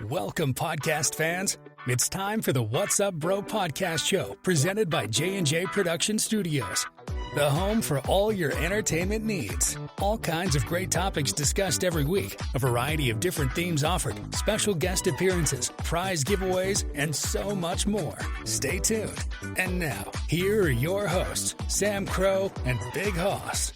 Welcome, podcast fans. It's time for the What's Up Bro podcast show, presented by J&J Production Studios, the home for all your entertainment needs. All kinds of great topics discussed every week, a variety of different themes offered, special guest appearances, prize giveaways, and so much more. Stay tuned. And now, here are your hosts, Sam Crow and Bighoss.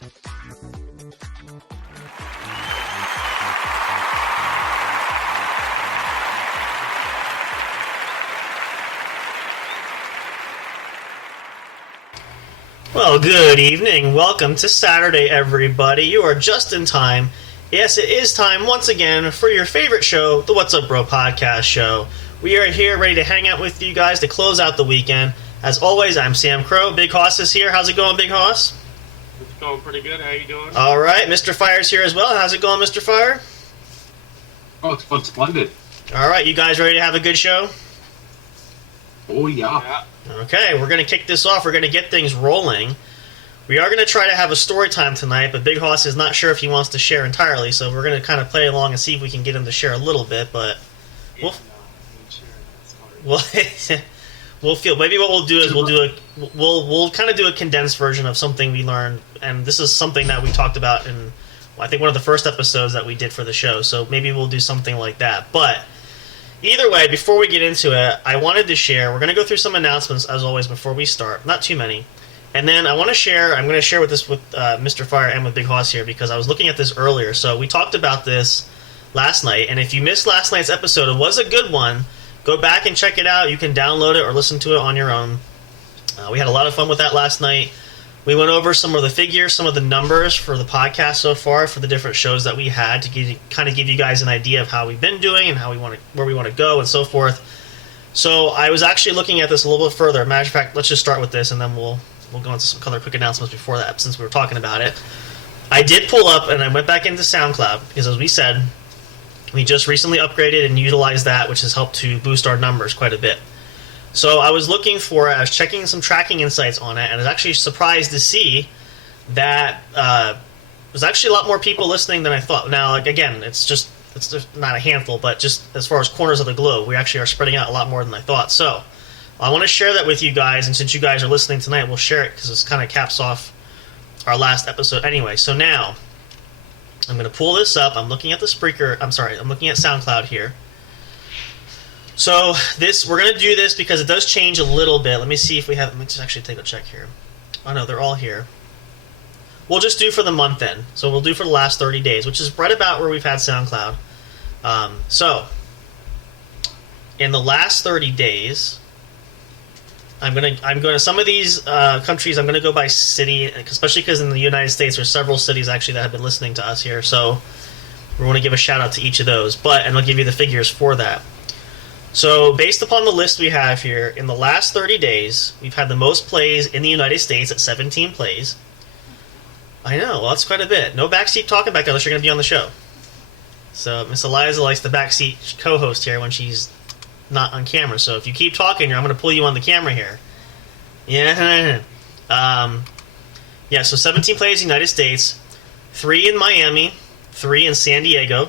Well, good evening. Welcome to Saturday, everybody. You are just in time. Yes, it is time once again for your favorite show, the What's Up Bro podcast show. We are here ready to hang out with you guys to close out the weekend. As always, I'm Sam Crow. Bighoss is here. How's it going, Bighoss? It's going pretty good. How you doing? All right. Mr. Fire's here as well. How's it going, Mr. Fire? Oh, it's fun, splendid. All right. You guys ready to have a good show? Oh, yeah. Okay, we're going to kick this off. We're going to get things rolling. We are going to try to have a story time tonight, but Bighoss is not sure if he wants to share entirely, so we're going to kind of play along and see if we can get him to share a little bit, but we'll feel. Maybe what we'll do is we'll kind of do a condensed version of something we learned, and this is something that we talked about in, I think, one of the first episodes that we did for the show, so maybe we'll do something like that, but either way, before we get into it, I wanted to share, we're going to go through some announcements, as always, before we start. Not too many. And then I'm going to share with Mr. Fire and with Bighoss here, because I was looking at this earlier. So we talked about this last night, and if you missed last night's episode, it was a good one. Go back and check it out. You can download it or listen to it on your own. We had a lot of fun with that last night. We went over some of the figures, some of the numbers for the podcast so far for the different shows that we had to give you guys an idea of how we've been doing and where we want to go and so forth. So I was actually looking at this a little bit further. Matter of fact, let's just start with this and then we'll go into some other quick announcements before that, since we were talking about it. I did pull up and I went back into SoundCloud because, as we said, we just recently upgraded and utilized that, which has helped to boost our numbers quite a bit. So I was was checking some tracking insights on it, and I was actually surprised to see that there's actually a lot more people listening than I thought. Now, again, it's just not a handful, but just as far as corners of the globe, we actually are spreading out a lot more than I thought. So I want to share that with you guys, and since you guys are listening tonight, we'll share it because it kind of caps off our last episode anyway. So now I'm going to pull this up. I'm looking at I'm looking at SoundCloud here. So we're going to do this because it does change a little bit. Let me see if we have. Let me just actually take a check here. Oh no, they're all here. We'll just do for the month end. So we'll do for the last 30 days, which is right about where we've had SoundCloud. So in the last 30 days, I'm going to some of these countries. I'm going to go by city, especially because in the United States there's several cities actually that have been listening to us here. So we want to give a shout out to each of those. And I'll give you the figures for that. So, based upon the list we have here, in the last 30 days, we've had the most plays in the United States at 17 plays. I know, well, that's quite a bit. No backseat talking back there unless you're going to be on the show. So, Miss Eliza likes the backseat co-host here when she's not on camera. So, if you keep talking here, I'm going to pull you on the camera here. Yeah. So 17 plays in the United States, 3 in Miami, 3 in San Diego,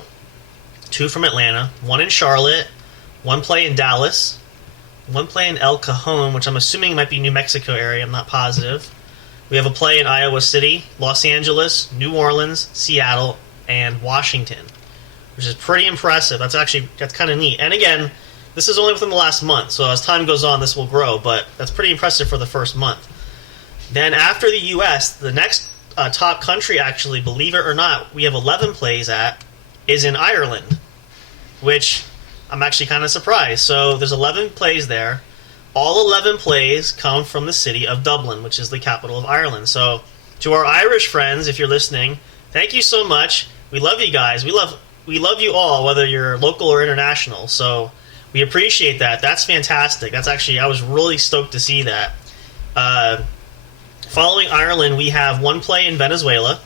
2 from Atlanta, 1 in Charlotte, 1 play in Dallas, 1 play in El Cajon, which I'm assuming might be New Mexico area, I'm not positive. We have a play in Iowa City, Los Angeles, New Orleans, Seattle, and Washington, which is pretty impressive. That's kind of neat. And again, this is only within the last month, so as time goes on, this will grow, but that's pretty impressive for the first month. Then after the U.S., the next top country, actually, believe it or not, we have 11 plays at, is in Ireland, which I'm actually kind of surprised. So there's 11 plays there. All 11 plays come from the city of Dublin, which is the capital of Ireland. So to our Irish friends, if you're listening, thank you so much. We love you guys. We love you all, whether you're local or international. So we appreciate that. That's fantastic. I was really stoked to see that. Following Ireland, we have 1 play in Venezuela.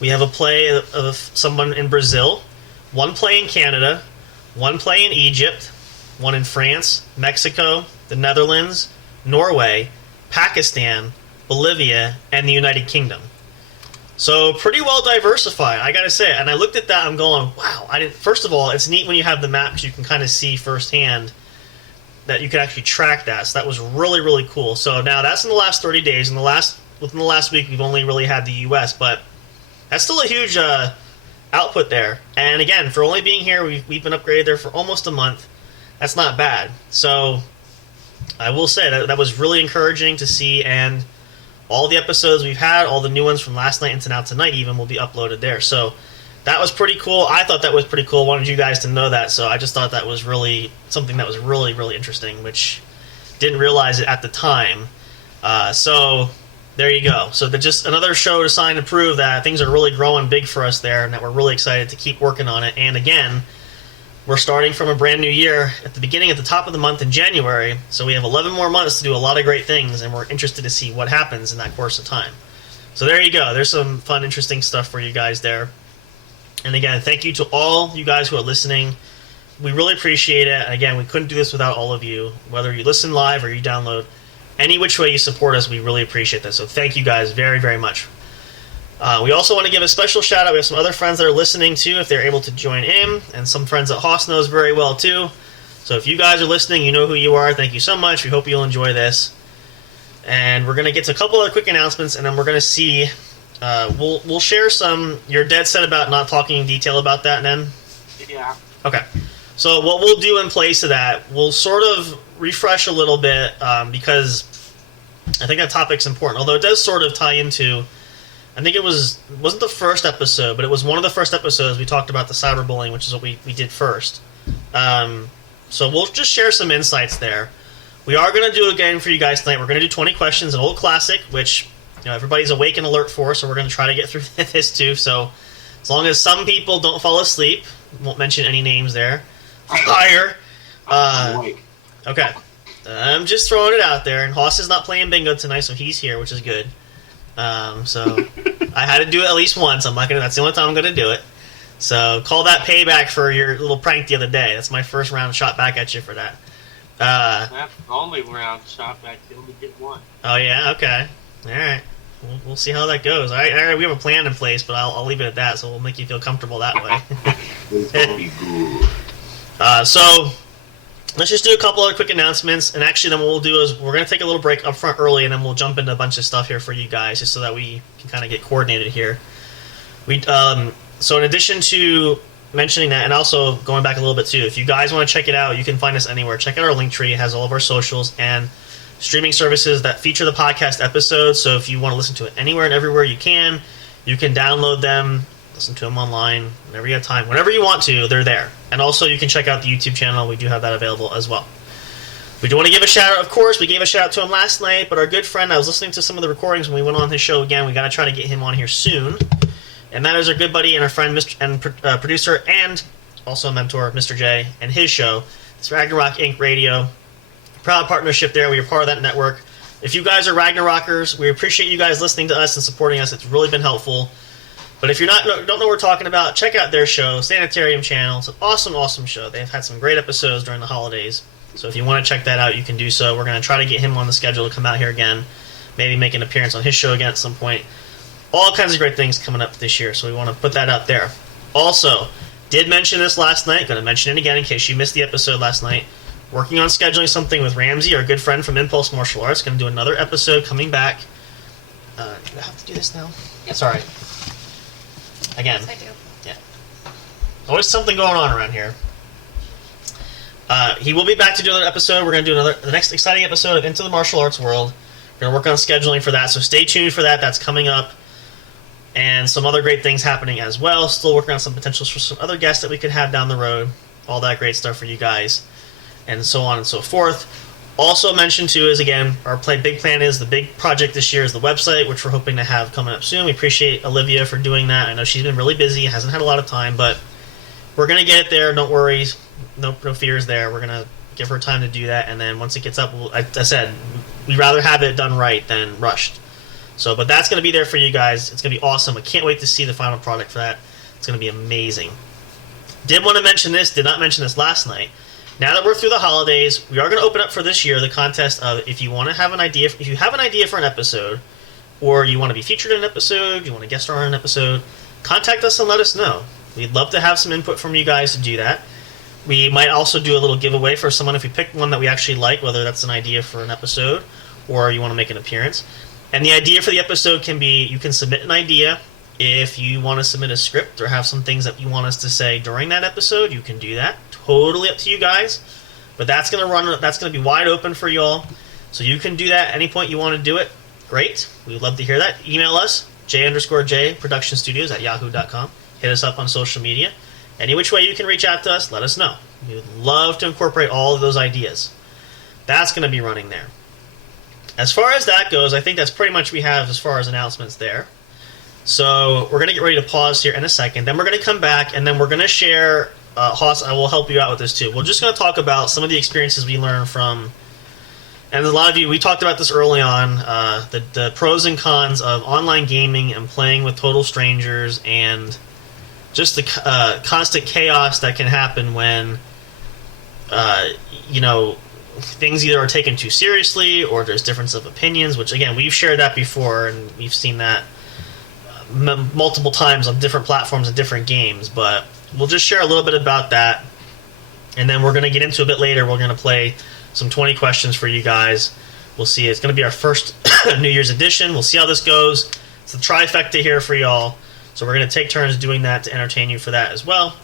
We have a play of someone in Brazil. 1 play in Canada. 1 play in Egypt, 1 in France, Mexico, the Netherlands, Norway, Pakistan, Bolivia, and the United Kingdom. So pretty well diversified, I gotta say. And I looked at that, I'm going, wow. First of all, it's neat when you have the map because you can kind of see firsthand that you can actually track that. So that was really, really cool. So now that's in the last 30 days. Within the last week, we've only really had the U.S., but that's still a huge output there. And again, for only being here, we've been upgraded there for almost a month. That's not bad. So I will say that was really encouraging to see, and all the episodes we've had, all the new ones from last night into now tonight even, will be uploaded there. So that was pretty cool. I thought that was pretty cool. Wanted you guys to know that. So I just thought that was really something that was really, really interesting, which didn't realize it at the time. So there you go. So just another show to sign to prove that things are really growing big for us there, and that we're really excited to keep working on it. And again, we're starting from a brand new year at the top of the month in January, so we have 11 more months to do a lot of great things, and we're interested to see what happens in that course of time. So there you go. There's some fun, interesting stuff for you guys there. And again, thank you to all you guys who are listening. We really appreciate it. And again, we couldn't do this without all of you, whether you listen live or you download. Any which way you support us, we really appreciate that. So thank you guys very, very much. We also want to give a special shout out. We have some other friends that are listening too, if they're able to join in, and some friends that Hoss knows very well too. So if you guys are listening, you know who you are. Thank you so much. We hope you'll enjoy this. And we're going to get to a couple other quick announcements, and then we're going to see. We'll share some. You're dead set about not talking in detail about that, then? Yeah. Okay. So what we'll do in place of that, we'll sort of refresh a little bit because I think that topic's important. Although it does sort of tie into. I think it wasn't the first episode, but it was one of the first episodes we talked about the cyberbullying, which is what we did first. So we'll just share some insights there. We are going to do a game for you guys tonight. We're going to do 20 questions, an old classic, which everybody's awake and alert for, so we're going to try to get through this too. So as long as some people don't fall asleep, won't mention any names there. Higher. Okay. I'm just throwing it out there. And Hoss is not playing bingo tonight, so he's here, which is good. So I had to do it at least once. That's the only time I'm gonna do it. So call that payback for your little prank the other day. That's my first round shot back at you for that. That's the only round shot back. You only get one. Oh yeah, okay, all right. We'll see how that goes. All right, we have a plan in place, but I'll leave it at that. So we'll make you feel comfortable that way. It's gonna be good. So let's just do a couple other quick announcements, and actually then what we'll do is we're going to take a little break up front early, and then we'll jump into a bunch of stuff here for you guys, just so that we can kind of get coordinated here. So in addition to mentioning that, and also going back a little bit too, if you guys want to check it out, you can find us anywhere. Check out our link tree. It has all of our socials and streaming services that feature the podcast episodes, so if you want to listen to it anywhere and everywhere you can download them, listen to them online whenever you have time. Whenever you want to, they're there. And also, you can check out the YouTube channel. We do have that available as well. We do want to give a shout-out, of course. We gave a shout-out to him last night, but our good friend, I was listening to some of the recordings when we went on his show again. We got to try to get him on here soon. And that is our good buddy and our friend and producer and also a mentor, Mr. J, and his show. It's Ragnarok Inc. Radio. Proud partnership there. We are part of that network. If you guys are Ragnarokers, we appreciate you guys listening to us and supporting us. It's really been helpful. But if you don't know what we're talking about, check out their show, Sanitarium Channel. It's an awesome, awesome show. They've had some great episodes during the holidays. So if you want to check that out, you can do so. We're going to try to get him on the schedule to come out here again, maybe make an appearance on his show again at some point. All kinds of great things coming up this year, so we want to put that out there. Also, did mention this last night, going to mention it again in case you missed the episode last night. Working on scheduling something with Ramsey, our good friend from Impulse Martial Arts. Going to do another episode coming back. Do I have to do this now? Yep. That's all right. Again, Yes, I do. Yeah. Always something going on around here. He will be back to do another episode. We're going to do the next exciting episode of Into the Martial Arts World. We're going to work on scheduling for that, so stay tuned for that. That's coming up. And some other great things happening as well. Still working on some potentials for some other guests that we could have down the road. All that great stuff for you guys. And so on and so forth. Also mentioned too is, again, our big plan is the big project this year is the website, which we're hoping to have coming up soon. We appreciate Olivia for doing that. I know she's been really busy, hasn't had a lot of time, but we're going to get it there. Don't worry. No fears there. We're going to give her time to do that, and then once it gets up, I said, we'd rather have it done right than rushed. So, but that's going to be there for you guys. It's going to be awesome. I can't wait to see the final product for that. It's going to be amazing. Did want to mention this, did not mention this last night. Now that we're through the holidays, we are going to open up for this year the contest of if you want to have an idea, if you have an idea for an episode, or you want to be featured in an episode, you want to guest star on an episode, contact us and let us know. We'd love to have some input from you guys to do that. We might also do a little giveaway for someone if we pick one that we actually like, whether that's an idea for an episode or you want to make an appearance. And the idea for the episode can be, you can submit an idea. If you want to submit a script or have some things that you want us to say during that episode, you can do that. Totally up to you guys. But that's going to be wide open for you all. So you can do that at any point you want to do it. Great. We would love to hear that. Email us, j_j productionstudios@yahoo.com. Hit us up on social media. Any which way you can reach out to us, let us know. We would love to incorporate all of those ideas. That's going to be running there. As far as that goes, I think that's pretty much we have as far as announcements there. So we're going to get ready to pause here in a second. Then we're going to come back, and then we're going to share... Hoss, I will help you out with this too. We're just going to talk about some of the experiences we learned from... And a lot of you, we talked about this early on, the pros and cons of online gaming and playing with total strangers, and just the constant chaos that can happen when, things either are taken too seriously or there's difference of opinions, which, again, we've shared that before, and we've seen that multiple times on different platforms and different games, but we'll just share a little bit about that, and then we're going to get into a bit later. We're going to play some 20 questions for you guys. We'll see. It's going to be our first New Year's edition. We'll see how this goes. It's a trifecta here for y'all. So we're going to take turns doing that to entertain you for that as well.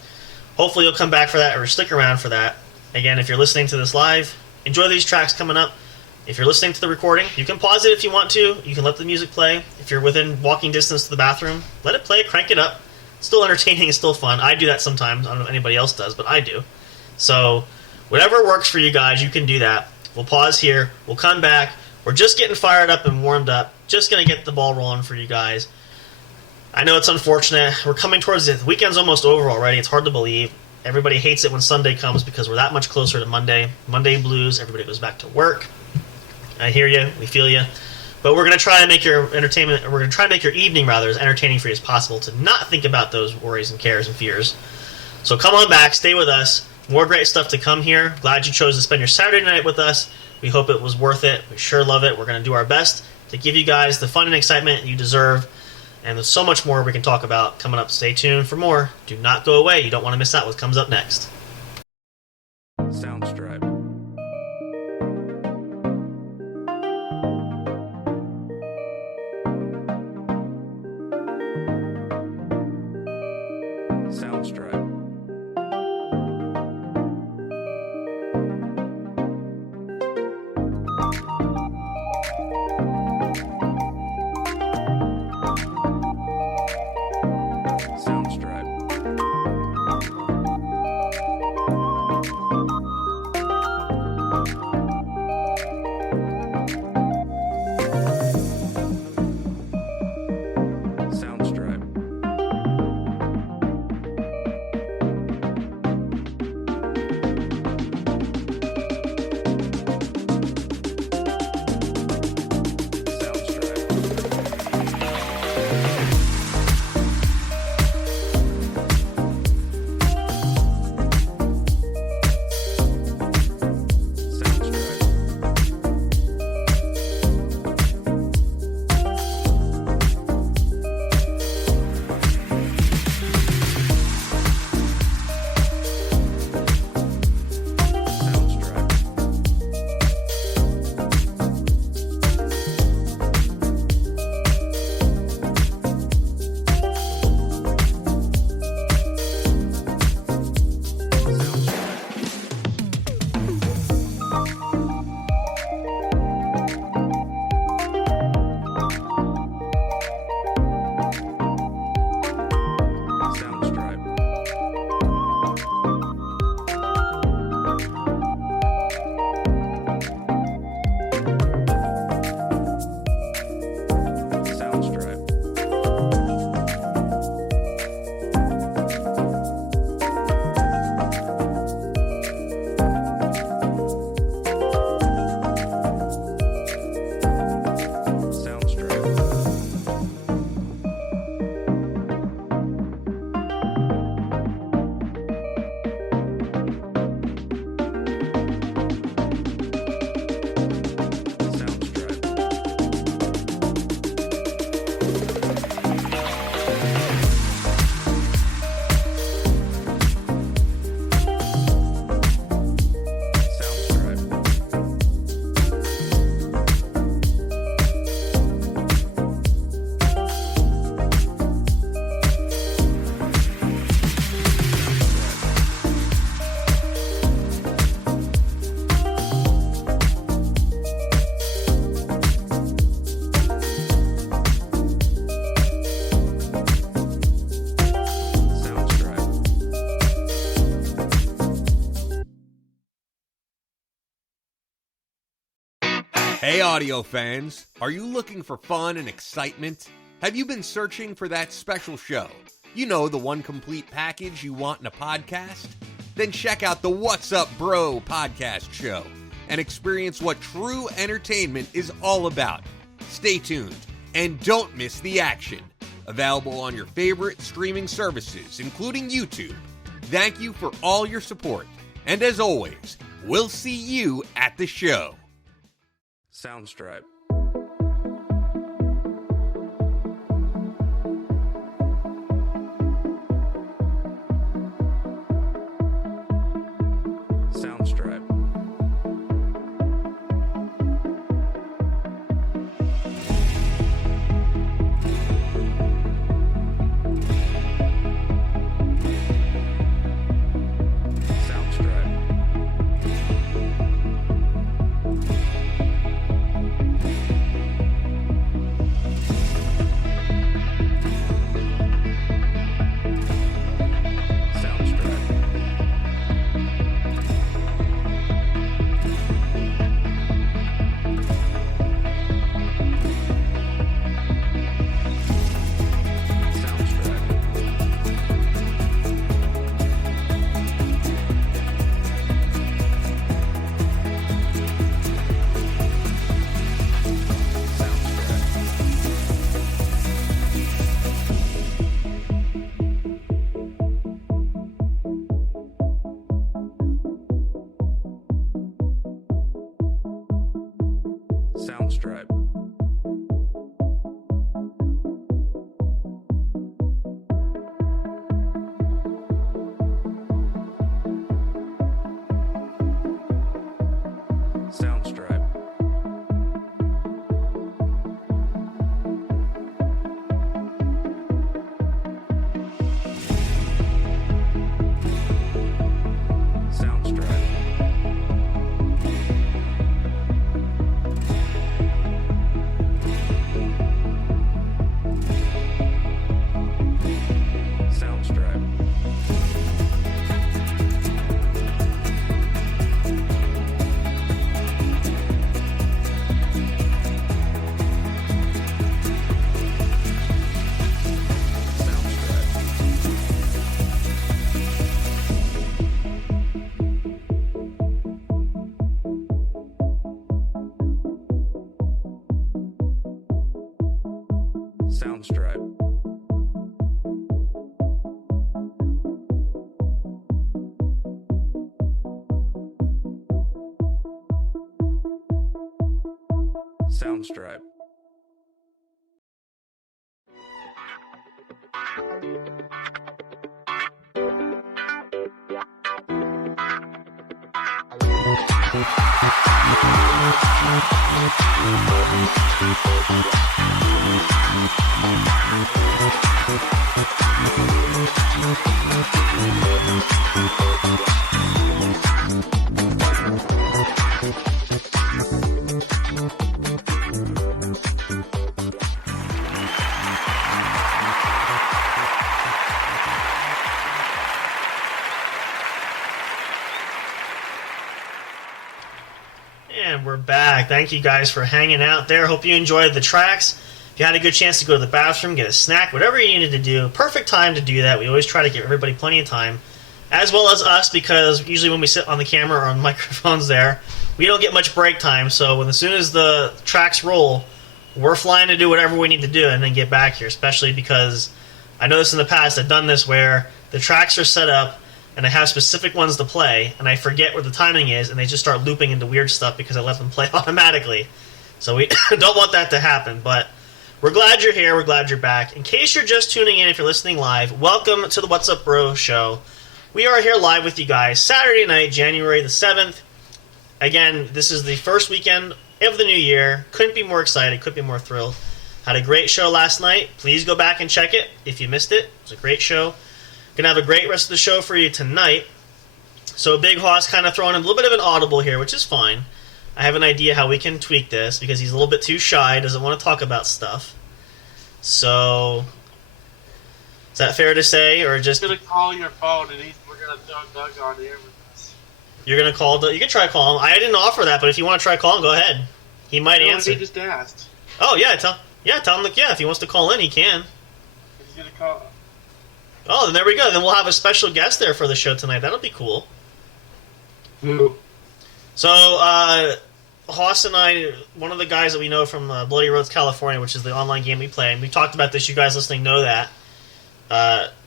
Hopefully you'll come back for that or stick around for that. Again, if you're listening to this live, enjoy these tracks coming up. If you're listening to the recording, you can pause it if you want to. You can let the music play. If you're within walking distance to the bathroom, let it play, crank it up. It's still entertaining, it's still fun. I do that sometimes. I don't know if anybody else does, but I do. So whatever works for you guys, you can do that. We'll pause here. We'll come back. We're just getting fired up and warmed up. Just going to get the ball rolling for you guys. I know it's unfortunate. We're coming towards the weekend's almost over already. It's hard to believe. Everybody hates it when Sunday comes because we're that much closer to Monday. Monday blues. Everybody goes back to work. I hear you. We feel you. But we're going to try to make your entertainment, we're going to try to make your evening, rather, as entertaining for you as possible, to not think about those worries and cares and fears. So come on back. Stay with us. More great stuff to come here. Glad you chose to spend your Saturday night with us. We hope it was worth it. We sure love it. We're going to do our best to give you guys the fun and excitement you deserve. And there's so much more we can talk about coming up. Stay tuned for more. Do not go away. You don't want to miss out what comes up next. Soundstripe. Soundstripe. Soundstripe. Hey audio fans, are you looking for fun and excitement? Have you been searching for that special show? You know, the one complete package you want in a podcast? Then check out the What's Up Bro podcast show and experience what true entertainment is all about. Stay tuned and don't miss the action. Available on your favorite streaming services, including YouTube. Thank you for all your support. And as always, we'll see you at the show. Soundstripe. Soundstripe. Soundstripe. Soundstripe. Soundstripe. Soundstripe. Soundstripe. Soundstripe. And we're back. Thank you guys for hanging out there. Hope you enjoyed the tracks. If you had a good chance to go to the bathroom, get a snack, whatever you needed to do, perfect time to do that. We always try to give everybody plenty of time, as well as us, because usually when we sit on the camera or on microphones there, we don't get much break time. So as soon as the tracks roll, we're flying to do whatever we need to do and then get back here, especially because I know this in the past. I've done this where the tracks are set up and I have specific ones to play, and I forget where the timing is, and they just start looping into weird stuff because I let them play automatically. So we don't want that to happen, but we're glad you're here. We're glad you're back. In case you're just tuning in, if you're listening live, welcome to the What's Up Bro show. We are here live with you guys Saturday night, January the 7th. Again, this is the first weekend of the new year. Couldn't be more excited, couldn't be more thrilled. Had a great show last night. Please go back and check it if you missed it. It was a great show. Gonna have a great rest of the show for you tonight. So Bighoss kind of throwing in a little bit of an audible here, which is fine. I have an idea how we can tweak this because he's a little bit too shy, doesn't want to talk about stuff. So, is that fair to say, or just... I'm going to call your phone and we're going to throw Doug on air with us. You're going to call... You can try calling. I didn't offer that, but if you want to try calling, go ahead. He might answer. He just asked. Oh yeah, tell him if he wants to call in, he can. He's gonna call. Oh, then there we go. Then we'll have a special guest there for the show tonight. That'll be cool. Who? So, Hoss and I, one of the guys that we know from Bloody Roads, California, which is the online game we play, and we talked about this, you guys listening know that,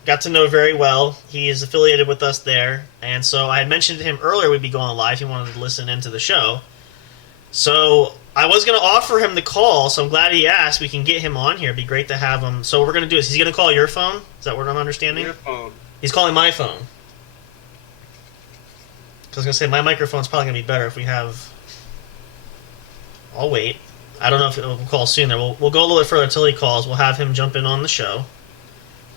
got to know very well. He is affiliated with us there, and so I had mentioned to him earlier we'd be going live. He wanted to listen into the show. So I was going to offer him the call, so I'm glad he asked. We can get him on here. It'd be great to have him. So what we're going to do is he's going to call your phone? Is that what I'm understanding? Your phone. He's calling my phone. I was going to say, my microphone's probably going to be better if we have... I'll wait. I don't know if it'll call soon. We'll go a little bit further until he calls. We'll have him jump in on the show.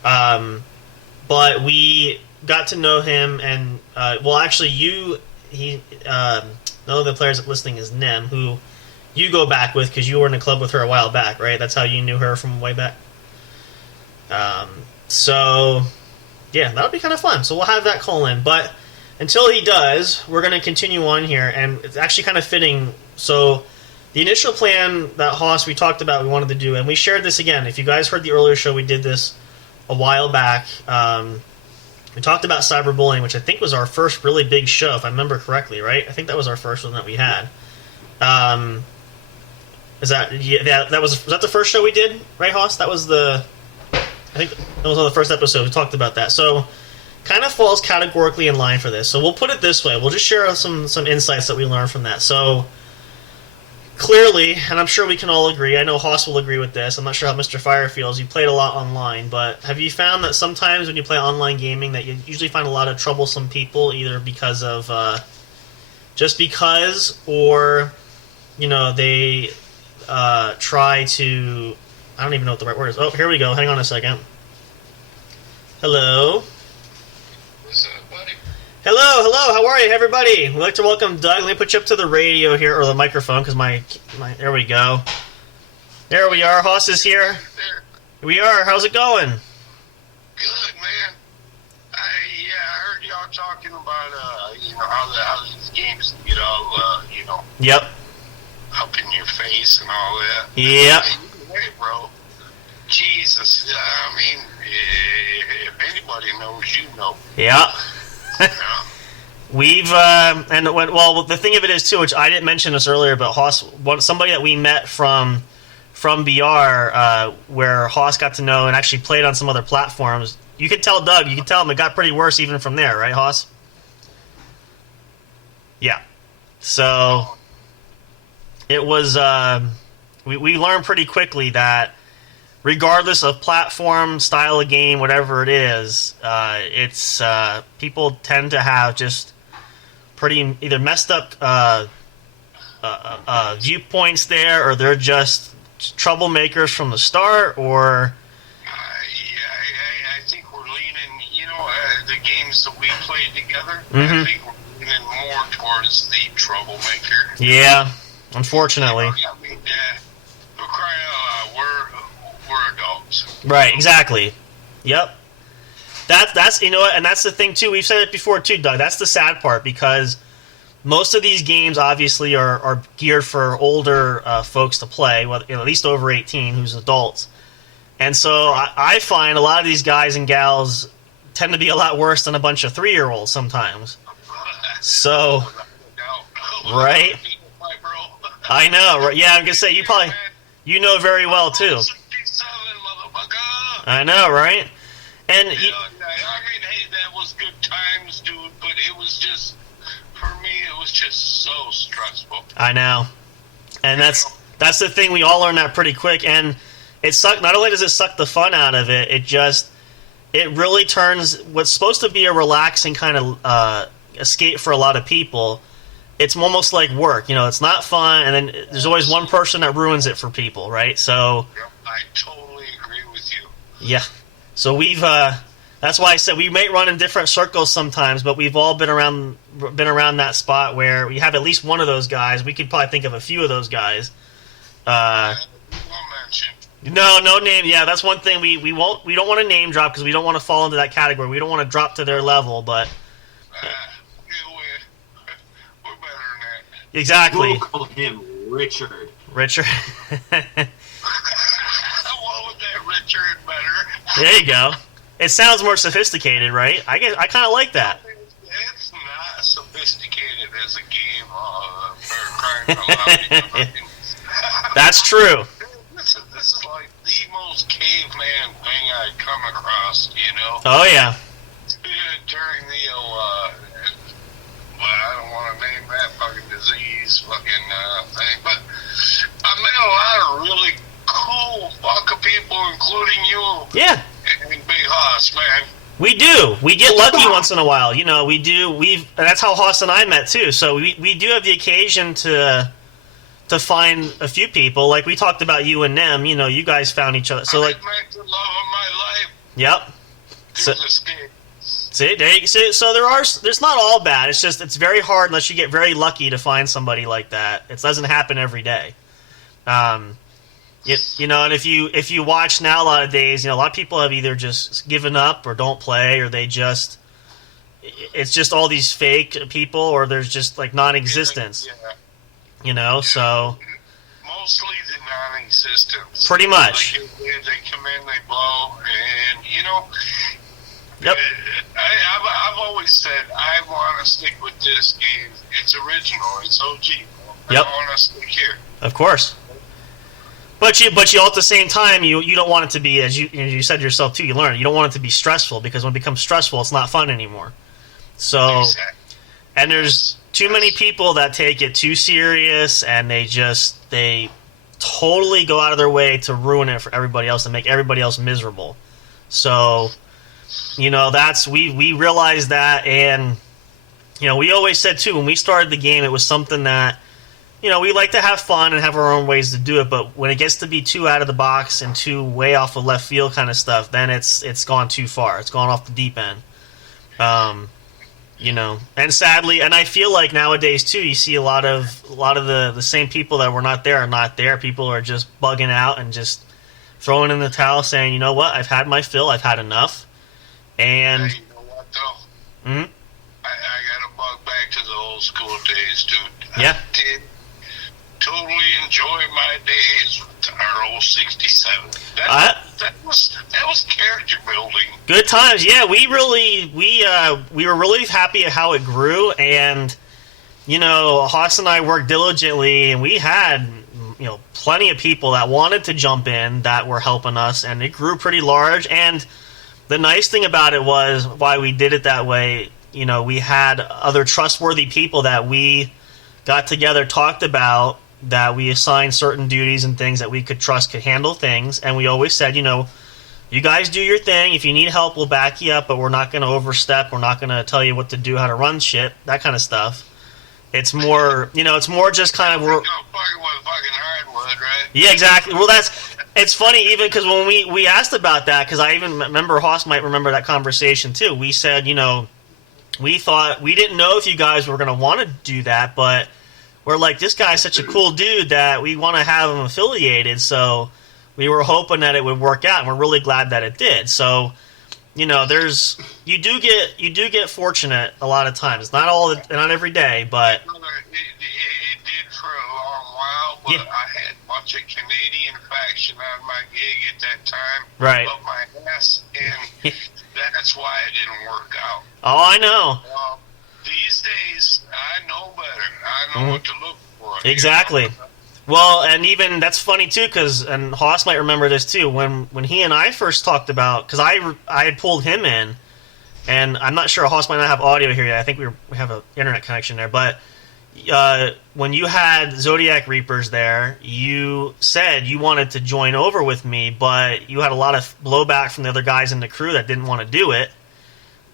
But we got to know him, and... actually, none of the players listening is Nem, who you go back with because you were in a club with her a while back, right? That's how you knew her from way back. So, yeah, that'll be kind of fun. So we'll have that call in. But until he does, we're going to continue on here, and it's actually kind of fitting. So the initial plan that Hoss, we talked about, we wanted to do, and we shared this again. If you guys heard the earlier show, we did this a while back. We talked about cyberbullying, which I think was our first really big show, if I remember correctly, right? I think that was our first one that we had. Was that the first show we did, right, Hoss? I think that was on the first episode. We talked about that. So, kind of falls categorically in line for this. So we'll put it this way. We'll just share some insights that we learned from that. So, clearly, and I'm sure we can all agree, I know Hoss will agree with this, I'm not sure how Mr. Fire feels, you played a lot online, but have you found that sometimes when you play online gaming that you usually find a lot of troublesome people, either because of, just because, or, they try to, I don't even know what the right word is. Oh, here we go, hang on a second. Hello? What's up, buddy? Hello, how are you, everybody? We'd like to welcome Doug. Let me put you up to the radio here, or the microphone, because my there we go. There we are, Hoss is here. There. We are, how's it going? Good, man. I heard y'all talking about, how these games, Yep. up in your face and all that. Yep. Hey, bro. Jesus, I mean, if anybody knows, you know. Yeah. Yeah. We've, the thing of it is, too, which I didn't mention this earlier, but Hoss, somebody that we met from BR, where Hoss got to know and actually played on some other platforms, you could tell Doug, it got pretty worse even from there, right, Hoss? Yeah. So, it was, we learned pretty quickly that regardless of platform, style of game, whatever it is, it's people tend to have just pretty either messed up viewpoints there, or they're just troublemakers from the start, or... I think we're leaning, the games that we played together, Mm-hmm. I think we're leaning more towards the troublemaker. Yeah, unfortunately. I mean, we're crying out loud, we're adults. Right, exactly. Yep. That's and that's the thing too. We've said it before too, Doug. That's the sad part, because most of these games obviously are geared for older folks to play, well, at least over 18, who's adults. And so I find a lot of these guys and gals tend to be a lot worse than a bunch of 3-year-olds sometimes. So, right? I know, right? Yeah, I'm gonna say you know very well too. I know, right? And I mean, hey, that was good times, dude, but it was just, for me, it was just so stressful. I know. And that's the thing, we all learned that pretty quick, and it sucked. Not only does it suck the fun out of it, it really turns what's supposed to be a relaxing kind of escape for a lot of people. It's almost like work, it's not fun, and then there's always one person that ruins it for people, right? So, Yep, I totally agree with you. yeah. So we've, that's why I said we may run in different circles sometimes, but we've all been around that spot where we have at least one of those guys. We could probably think of a few of those guys. No name. Yeah, that's one thing we don't want to name drop, because we don't want to fall into that category. We don't want to drop to their level, but We're better than that. exactly. We'll call him Richard. Richer. What was that? Richer and better. There you go. It sounds more sophisticated, right? I kind of like that. It's not sophisticated as a game for crying out loud. That's true. This is like the most caveman thing I'd come across, you know? Oh, yeah. During the, I don't want to name that fucking disease thing, but I met a lot of really cool fucking people, including you. Yeah. And Bighoss, man. We do. We get lucky once in a while. You know, we do. That's how Hoss and I met, too. So we do have the occasion to find a few people. Like, we talked about you and them. You know, you guys found each other. So, I like, met the love of my life. Yep. So, This game. so there's not all bad. It's just, it's very hard unless you get very lucky to find somebody like that. It doesn't happen every day. You know, and if you watch now a lot of days, you know, a lot of people have either just given up or don't play, or it's just all these fake people, or there's just like non-existence. Yeah. You know, so Mostly the non-existence. pretty much. They come in, they blow, and you know. Yep. I've always said I want to stick with this game. It's original. It's OG. Yep. I want to stick here. Of course. But you all at the same time, you don't want it to be, as you said yourself too, you learned, you don't want it to be stressful, because when it becomes stressful, it's not fun anymore. So, Exactly. and there's too many people that take it too serious, and they totally go out of their way to ruin it for everybody else and make everybody else miserable. So, you know, we realized that, and, you know, we always said too, when we started the game, it was something that, you know, we like to have fun and have our own ways to do it, but when it gets to be too out of the box and too way off of left field kind of stuff, then it's gone too far. It's gone off the deep end. You know, and sadly, and I feel like nowadays too, you see a lot of the same people that were not there are not there. People are just bugging out and just throwing in the towel, saying, you know what, I've had my fill, I've had enough. And Hey, you know what though? Mhm. I got to bug back to the old school days, dude. Yeah. I did totally enjoy my days with our old 67. That was character building. Good times, yeah. We were really happy at how it grew, and you know, Hoss and I worked diligently, and we had, you know, plenty of people that wanted to jump in that were helping us, and it grew pretty large. And the nice thing about it was, why we did it that way, you know, we had other trustworthy people that we got together, talked about, that we assigned certain duties and things that we could trust could handle things, and we always said, you know, you guys do your thing. If you need help, we'll back you up, but we're not going to overstep. We're not going to tell you what to do, how to run shit, that kind of stuff. It's more, you know, it's more just kind of... Fucking hardwood, right? Yeah, exactly. Well, it's funny, even because when we asked about that, because I even remember, Hoss might remember that conversation too, we said, you know, we didn't know if you guys were going to want to do that, but we're like, this guy's such a cool dude that we want to have him affiliated, so we were hoping that it would work out, and we're really glad that it did. So, you know, you do get fortunate a lot of times. Not every day, but It did for a long while, but yeah. I had a bunch of Canadian faction on my gig at that time. Right. Up my ass, and that's why it didn't work out. Oh, I know. These days, I know better. I know what to look for. Exactly. You know? Well, and even that's funny too, and Hoss might remember this too. When he and I first talked about, because I had pulled him in, and I'm not sure, Hoss might not have audio here yet. I think we have an internet connection there, but when you had Zodiac Reapers there, you said you wanted to join over with me, but you had a lot of blowback from the other guys in the crew that didn't want to do it.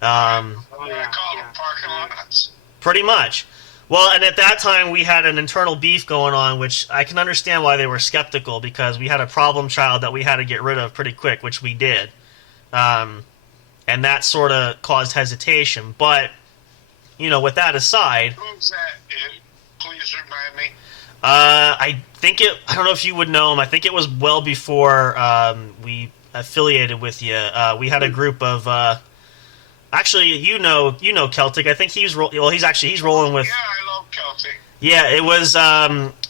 I call them parking lots. Pretty much. Well, and at that time, we had an internal beef going on, which I can understand why they were skeptical, because we had a problem child that we had to get rid of pretty quick, which we did. And that sort of caused hesitation. But, you know, with that aside... Who's that? Please remind me. I don't know if you would know him. I think it was well before we affiliated with you. We had a group of... actually, you know Celtic. I think he's rolling with... Yeah, I love Celtic. Yeah, it was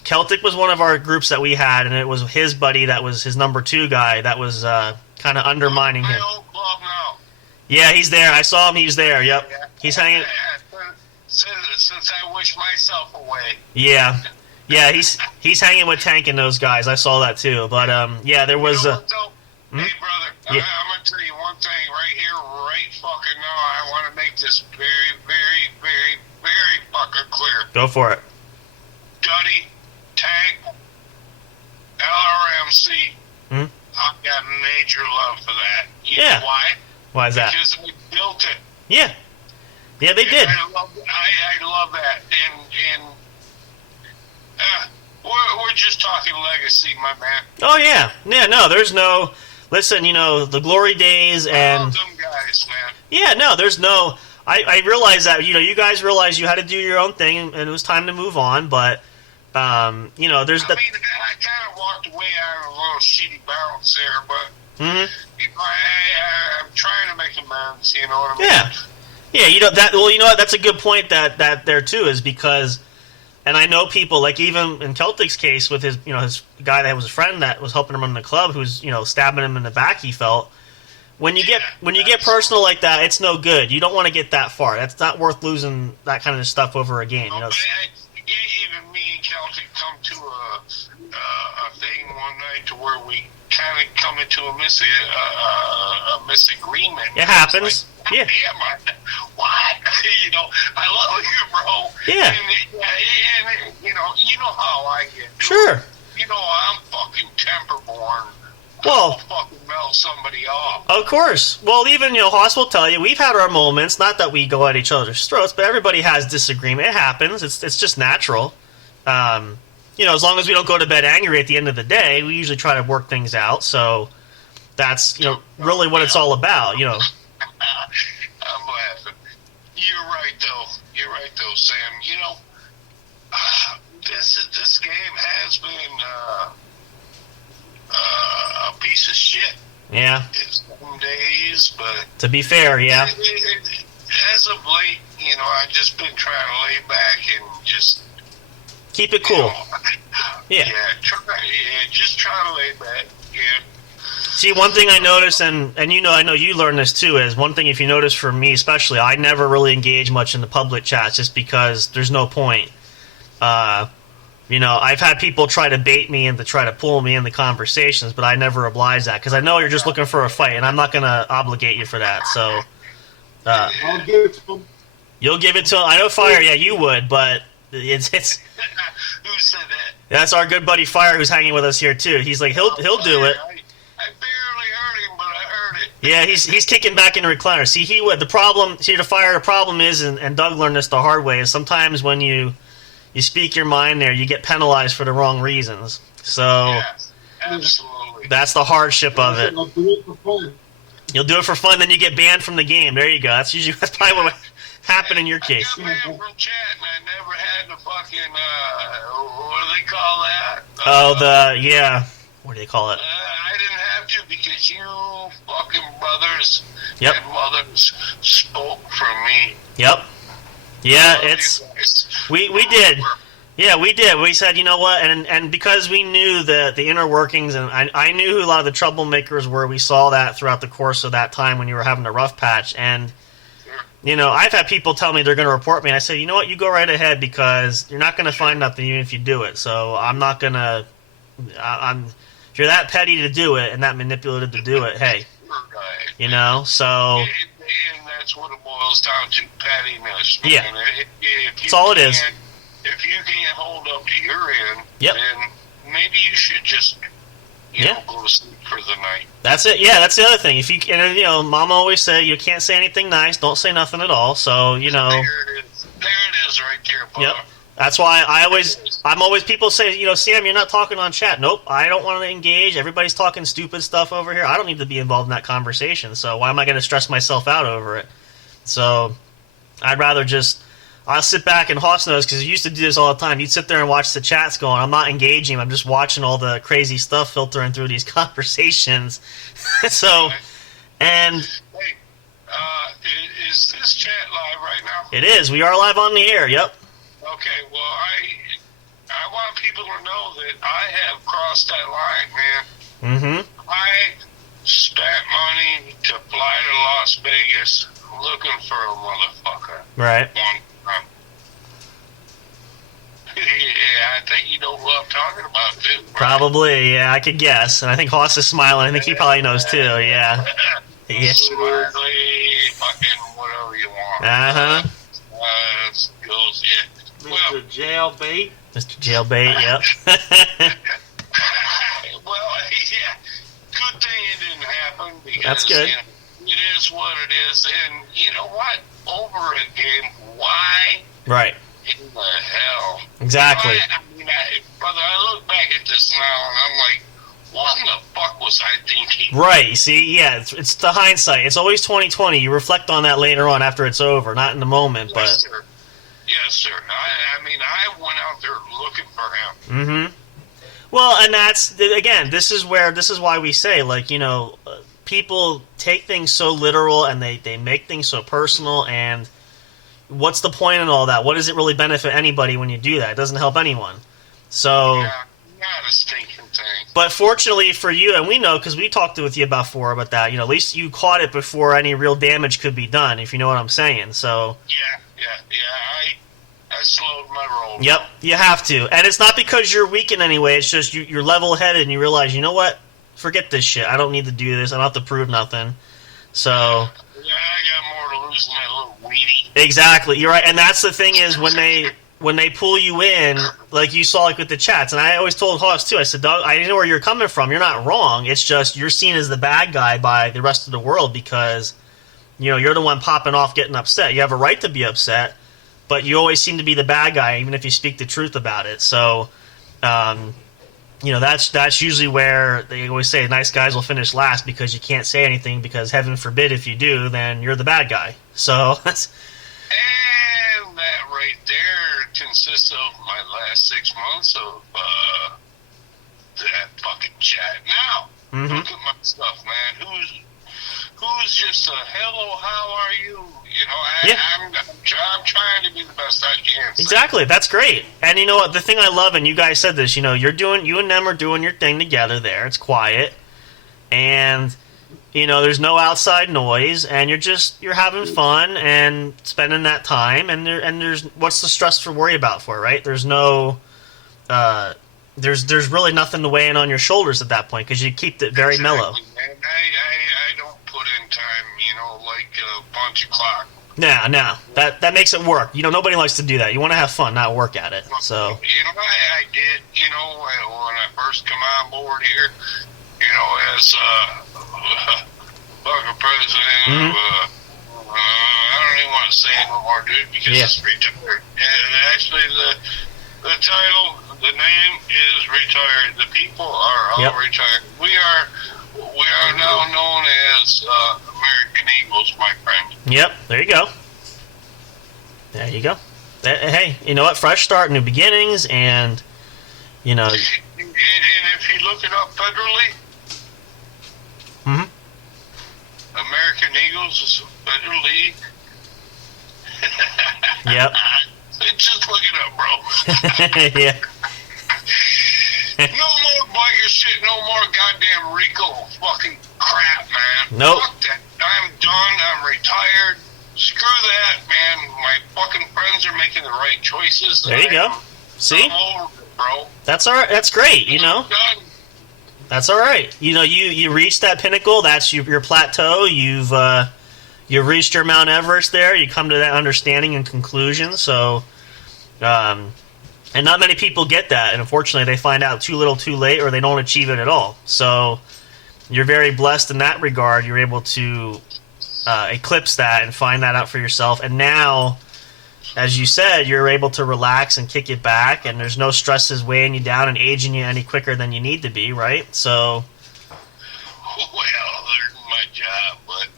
Celtic was one of our groups that we had, and it was his buddy that was his number 2 guy that was kind of undermining him. Old club now. Yeah, he's there. I saw him. He's there. Yep. He's hanging. Yeah, since I wish myself away. Yeah. Yeah, he's hanging with Tank and those guys. I saw that too. But yeah, there was. You know what, though? Hey, brother, Yeah. I'm gonna tell you one thing right here, right fucking now. I want to make this very, very, very, very fucking clear. Go for it. Duddy, Tank, LRMC. Hmm? I've got major love for that. You Yeah. know why? Why is that? Because we built it. Yeah. Yeah, they did. I love that. And we're just talking legacy, my man. Oh yeah. Yeah. No, there's no. Listen, you know the glory days I and. love them guys, man. Yeah. No, there's no. I realize that you guys realized you had to do your own thing and it was time to move on, but there's I mean, I kind of walked away out of a little shitty bounce there, but Mhm. I'm trying to make amends. You know what I mean? Yeah. Yeah, you know that. Well, you know what? That's a good point. That there too is because, and I know people like even in Celtic's case with his his guy that was a friend that was helping him run the club who's stabbing him in the back. He felt when you get personal like that, it's no good. You don't want to get that far. That's not worth losing that kind of stuff over a game. Even me and Celtic come to a thing one night to where we kind of come into a misagreement. It happens. Like, Yeah. damn, what? I love you, bro. Yeah. And you know how I get. Sure. I'm fucking temper-born. Well, I'll fucking melt somebody off. of course. Well, even Hoss will tell you we've had our moments. Not that we go at each other's throats, but everybody has disagreement. It happens. It's just natural. As long as we don't go to bed angry at the end of the day, we usually try to work things out. So that's really what it's all about. I'm laughing. You're right though, Sam. This game has been a piece of shit. Yeah. Some days, but to be fair, yeah. As of late, I've just been trying to lay back and just keep it cool. Yeah. Just try to lay back. Yeah. See, one thing I noticed, and I know you learned this too, is one thing if you notice for me especially, I never really engage much in the public chats just because there's no point. I've had people try to bait me and to try to pull me in the conversations, but I never oblige that because I know you're just looking for a fight, and I'm not going to obligate you for that. So, I'll give it to him. You'll give it to him. I know Fire, yeah, you would, but it's. Who said that? That's our good buddy Fire, who's hanging with us here too. He's like he'll do it. I barely heard him, but I heard it. Yeah, he's kicking back in the recliner. See, he would. The problem, to Fire, the problem is, and Doug learned this the hard way, is sometimes when you speak your mind there, you get penalized for the wrong reasons. So yes, absolutely. That's the hardship of it. I'll do it for fun. You'll do it for fun, then you get banned from the game. There you go. That's probably what would happen in your case. I got banned from chat, and I never had the fucking what do they call that? What do they call it? I didn't have to because you fucking brothers Yep. and mothers spoke for me. Yep. Yeah, Love it's you guys. we did. Yeah, we did. We said, you know what, and because we knew the inner workings, and I knew who a lot of the troublemakers were. We saw that throughout the course of that time when you were having a rough patch, and I've had people tell me they're going to report me. And I say, you know what, you go right ahead because you're not going to find nothing even if you do it. So I'm not going to. If you're that petty to do it and that manipulative to do it, hey, Right. So. And that's what it boils down to, pettiness. Man. Yeah. That's all it is. If you can't hold up to your end, Yep. then maybe you should just, go to sleep for the night. That's it. Yeah, that's the other thing. If you Mama always said you can't say anything nice, don't say nothing at all. So There it is right there, Bob. Yep. That's why people say, Sam, you're not talking on chat. Nope, I don't want to engage. Everybody's talking stupid stuff over here. I don't need to be involved in that conversation. So why am I going to stress myself out over it? So I'd rather I'll sit back and Hoss knows because he used to do this all the time. He'd sit there and watch the chats going. I'm not engaging. I'm just watching all the crazy stuff filtering through these conversations. So, and Hey, is this chat live right now? it is. We are live on the air. Yep. Okay, well, I want people to know that I have crossed that line, man. Mm-hmm. I spent money to fly to Las Vegas looking for a motherfucker. Right. One time. Yeah, I think you know who I'm talking about, too. Right? Probably, yeah, I could guess. And I think Hoss is smiling. I think he probably knows, too, yeah. Yeah. Smiley, fucking whatever you want. Uh-huh. Skills, yeah. Well, Mr. Jailbait. Mr. Jailbait, yep. well, yeah. Good thing it didn't happen because That's good. You know, it is what it is. And you know what? Over again, why Right. in the hell? Exactly. Brother, I look back at this now and I'm like, what in the fuck was I thinking? Right, you see, yeah, it's the hindsight. It's always 20/20. You reflect on that later on after it's over, not in the moment, but... Yes, sir. Yes, sir. I mean, I went out there looking for him. Mm-hmm. Well, and that's, again, this is why we say, like, you know, people take things so literal and they make things so personal, and what's the point in all that? What does it really benefit anybody when you do that? It doesn't help anyone. So... Yeah, not a stinking thing. But fortunately for you, and we know because we talked with you before about that, you know, at least you caught it before any real damage could be done, if you know what I'm saying. So Yeah. I slowed my roll. yep, you have to. And it's not because you're weak in any way, it's just you're level-headed and you realize, you know what, forget this shit. I don't need to do this. I don't have to prove nothing. So... Yeah, I got more to lose than that little weedy. Exactly, you're right. And that's the thing is when they pull you in, like you saw like with the chats, and I always told Hoss too, I said, Doug, I know where you're coming from. You're not wrong. It's just you're seen as the bad guy by the rest of the world because, you know, you're the one popping off getting upset. You have a right to be upset, but you always seem to be the bad guy, even if you speak the truth about it. So, you know, that's usually where they always say nice guys will finish last because you can't say anything because heaven forbid if you do, then you're the bad guy. So that's... And that right there consists of my last 6 months of that fucking chat. Now, look at my stuff, man. Who's just a hello, how are you? You know, I'm trying to be the best I can. Exactly, that's great. And you know what? The thing I love, and you guys said this, you know, you and them are doing your thing together there. It's quiet, and you know, there's no outside noise, and you're having fun and spending that time. And there's what's the stress to worry about for, right? There's no, there's really nothing to weigh in on your shoulders at that point because you keep it very mellow. And I don't put in time, you know, like a punch clock. No, that makes it work. You know, nobody likes to do that. You want to have fun, not work at it. So you know, I did. You know, when I first come on board here, you know, as fucking president. I don't even want to say it no more, dude, because it's retired. And actually, the title, the name is retired. The people are all retired. We are now known as American Eagles, my friend. Yep, there you go. There you go. Hey, you know what? Fresh start, new beginnings, and, you know... And if you look it up federally, American Eagles is a federal league. Yep. Just look it up, bro. Yeah. No more biker shit, no more goddamn RICO fucking crap, man. Nope. Fuck that. I'm done. I'm retired. Screw that, man. My fucking friends are making the right choices. There you go. See? I'm over it, bro. That's all right. That's great, you know? Done. That's all right. You know, you reached that pinnacle. That's your plateau. You've reached your Mount Everest there. You come to that understanding and conclusion. So, and not many people get that. And unfortunately, they find out too little, too late, or they don't achieve it at all. So, you're very blessed in that regard. You're able to eclipse that and find that out for yourself. And now, as you said, you're able to relax and kick it back, and there's no stresses weighing you down and aging you any quicker than you need to be, right? So, Well, there's my job, but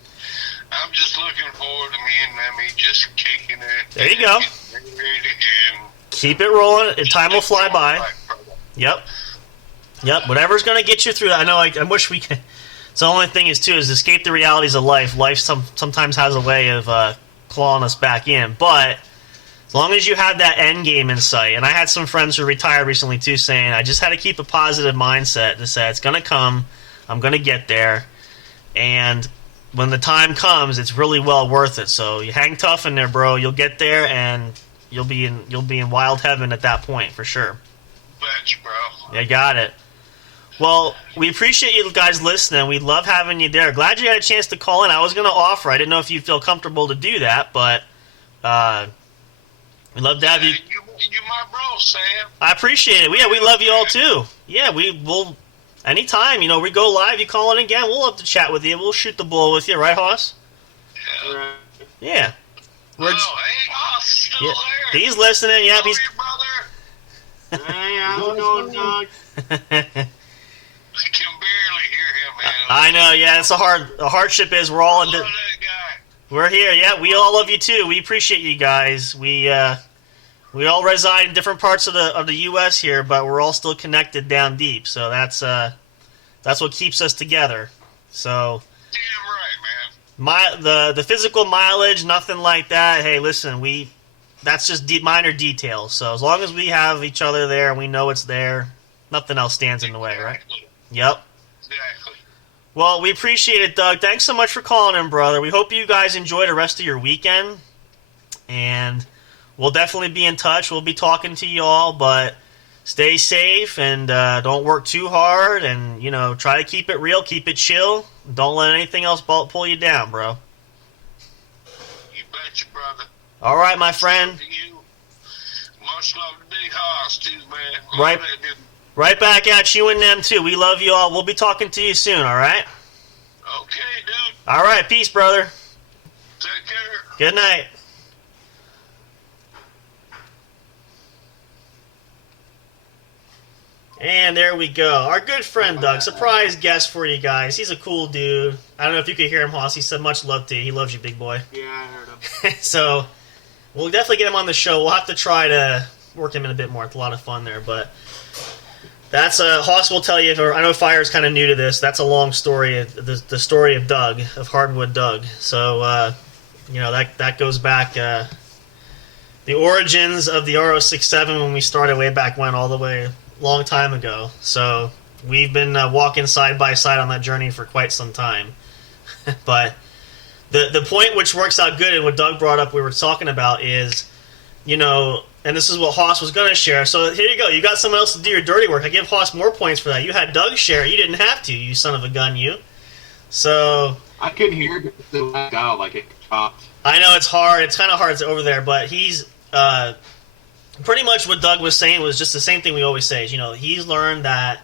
I'm just looking forward to me and Memmy just kicking it. There you go. And keep it rolling. Time will fly by. Yep. Whatever's going to get you through that. I know. I wish we could. So the only thing is escape the realities of life. Life sometimes has a way of clawing us back in, but As long as you have that end game in sight. And I had some friends who retired recently too saying, I just had to keep a positive mindset to say it's going to come, I'm going to get there, and when the time comes, it's really well worth it. So you hang tough in there, bro. You'll get there, and you'll be in wild heaven at that point for sure. Thanks, bro. You got it. Well, we appreciate you guys listening. We love having you there. Glad you had a chance to call in. I was going to offer. I didn't know if you'd feel comfortable to do that, but we'd love to have you. You my bro, Sam. I appreciate it. Yeah, we love you all too. Yeah, we will. Anytime, we go live, you call in again, we'll love to chat with you. We'll shoot the bull with you, right, Hoss? Yeah. Yeah. Hey, Hoss is still there. He's listening. Yeah, How are you, brother? Hey, how's it going, Doug? I can barely hear him, man. I know. Yeah, it's the hardship is we're all in. Love that guy. We're here. Yeah, we all love you too. We appreciate you guys. We all reside in different parts of the U.S. here, but we're all still connected down deep. So that's what keeps us together. So Damn right, man. the physical mileage, nothing like that. Hey, listen, that's just minor details. So as long as we have each other there and we know it's there, nothing else stands in the way, right? Yep. Exactly. Well, we appreciate it, Doug. Thanks so much for calling in, brother. We hope you guys enjoy the rest of your weekend, and we'll definitely be in touch. We'll be talking to you all, but stay safe and don't work too hard, and try to keep it real, keep it chill. Don't let anything else pull you down, bro. You betcha, brother. All right, my friend. Love to you. Much love to Bighoss, too, man. Love Right. that dude. Right back at you and them, too. We love you all. We'll be talking to you soon, all right? Okay, dude. All right, peace, brother. Take care. Good night. And there we go. Our good friend Doug. Surprise guest for you guys. He's a cool dude. I don't know if you could hear him, Hoss. He said much love to you. He loves you, big boy. Yeah, I heard him. So we'll definitely get him on the show. We'll have to try to work him in a bit more. It's a lot of fun there. But that's Hoss will tell you. I know Fire's kind of new to this. That's a long story. The story of Doug, of Hardwood Doug. So that goes back. The origins of the RO67 when we started way back when, all the way long time ago. So we've been walking side by side on that journey for quite some time. But the point which works out good and what Doug brought up we were talking about is, and this is what Hoss was going to share. So here you go. You got someone else to do your dirty work. I give Hoss more points for that. You had Doug share it. You didn't have to, you son of a gun, you. So I couldn't hear it because it lagged out like it chopped. I know it's hard. It's kind of hard over there, but he's pretty much what Doug was saying was just the same thing we always say. He's learned that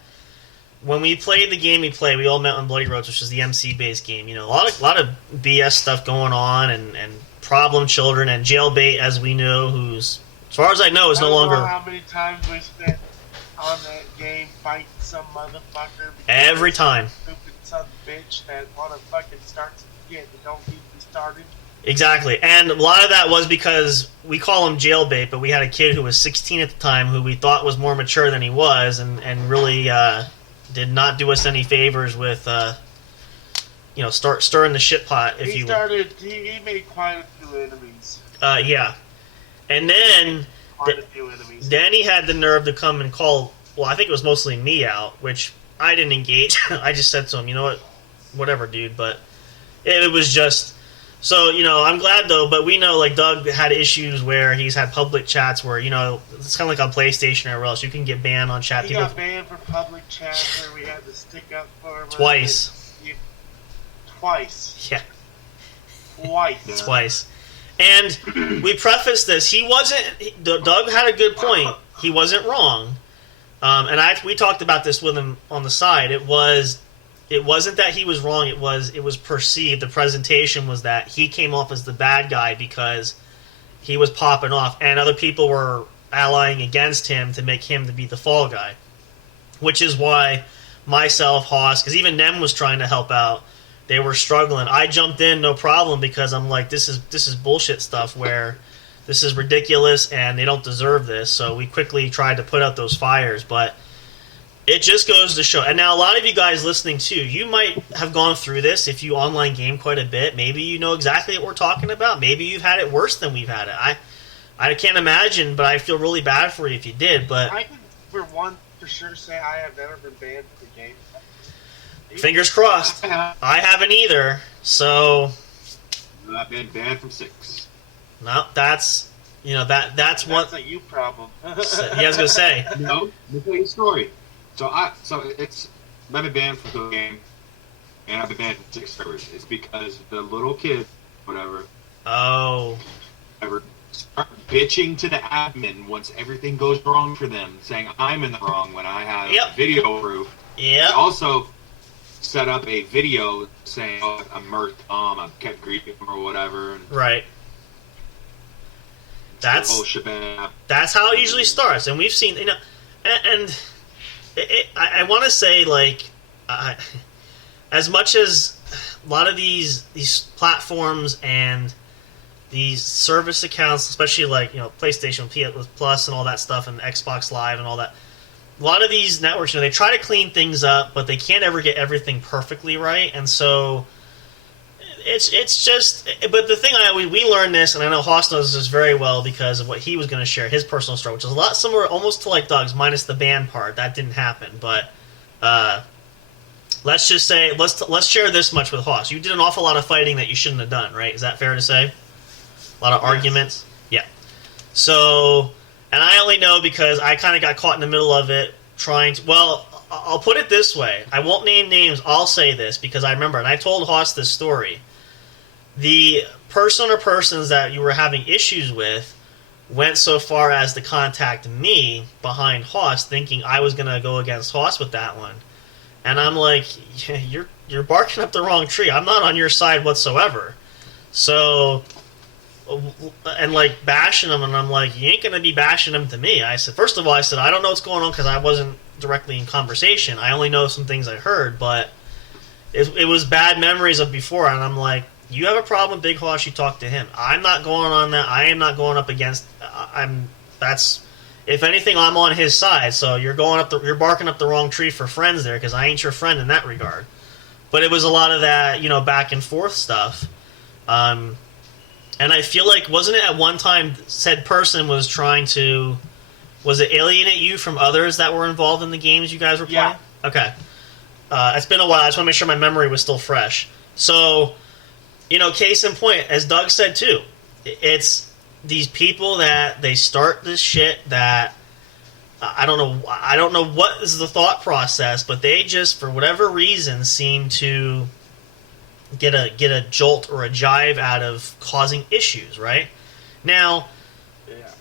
when we played the game we all met on Bloody Roads, which is the MC-based game. A lot of BS stuff going on and problem children and jailbait, as we know, who's, as far as I know, is no longer. I don't know how many times we spent on that game fighting some motherfucker. Every time. Stupid son of a bitch that want to fucking start some shit that don't need to be started. Exactly, and a lot of that was because we call him jailbait, but we had a kid who was 16 at the time who we thought was more mature than he was, and really did not do us any favors with, stirring the shit pot, if you will. He made quite a few enemies. Yeah, and then then he had the nerve to come and call. Well, I think it was mostly me out, which I didn't engage. I just said to him, you know what, whatever, dude. But it was just. So, I'm glad, though, but we know, Doug had issues where he's had public chats where, it's kind of like on PlayStation or else. You can get banned on chat. He got banned for public chat where we had to stick up for him. Twice. Twice. Yeah. Twice. Twice. And we prefaced this. Doug had a good point. He wasn't wrong. And we talked about this with him on the side. It wasn't that he was wrong. It was perceived. The presentation was that he came off as the bad guy because he was popping off, and other people were allying against him to make him to be the fall guy. Which is why myself, Hoss, because even Nem was trying to help out. They were struggling. I jumped in, no problem, because I'm like, this is bullshit stuff where this is ridiculous and they don't deserve this. So we quickly tried to put out those fires, but. It just goes to show, and now a lot of you guys listening too, you might have gone through this if you online game quite a bit. Maybe you know exactly what we're talking about. Maybe you've had it worse than we've had it. I can't imagine, but I feel really bad for you if you did. But I can, for one, for sure say I have never been banned from the game. Fingers crossed. I haven't either. So I've been banned from 6. no, that's that's one. That's a you problem. Yeah, I was gonna say. No, let me tell you a story. I've been banned from the game, and I've been banned from 6 servers. It's because the little kid, whatever. Oh. Ever start bitching to the admin once everything goes wrong for them, saying I'm in the wrong when I have video proof. Yeah. Also set up a video saying, "Oh, I murked Tom, I kept griefing him or whatever." Right. That's how it usually starts, and we've seen, and I want to say, like, as much as a lot of these platforms and these service accounts, especially like PlayStation Plus and all that stuff, and Xbox Live and all that, a lot of these networks, they try to clean things up, but they can't ever get everything perfectly right, and so it's just. But the thing we learned this, and I know Hoss knows this very well because of what he was going to share, his personal story, which is a lot similar, almost to like Doug's, minus the ban part. That didn't happen, but let's just say let's share this much with Hoss. You did an awful lot of fighting that you shouldn't have done, right? Is that fair to say? A lot of arguments? Yeah. So, and I only know because I kind of got caught in the middle of it trying to... Well, I'll put it this way. I won't name names. I'll say this because I remember, and I told Hoss this story. The person or persons that you were having issues with went so far as to contact me behind Hoss, thinking I was going to go against Hoss with that one. And I'm like, yeah, you're barking up the wrong tree. I'm not on your side whatsoever. So... and like bashing them, and I'm like, you ain't gonna be bashing them to me. I said, first of all, I don't know what's going on because I wasn't directly in conversation. I only know some things I heard, but it was bad memories of before, and I'm like, you have a problem with Bighoss, you talk to him. I'm not going on that. I am not going up against. If anything, I'm on his side. So you're you're barking up the wrong tree for friends there because I ain't your friend in that regard. But it was a lot of that, back and forth stuff. And I feel like, wasn't it at one time said person was trying to... Was it alienate you from others that were involved in the games you guys were playing? Yeah. Okay. It's been a while. I just want to make sure my memory was still fresh. So, case in point, as Doug said too, it's these people that they start this shit that... I don't know what is the thought process, but they just, for whatever reason, seem to... get a jolt or a jive out of causing issues, right? Now,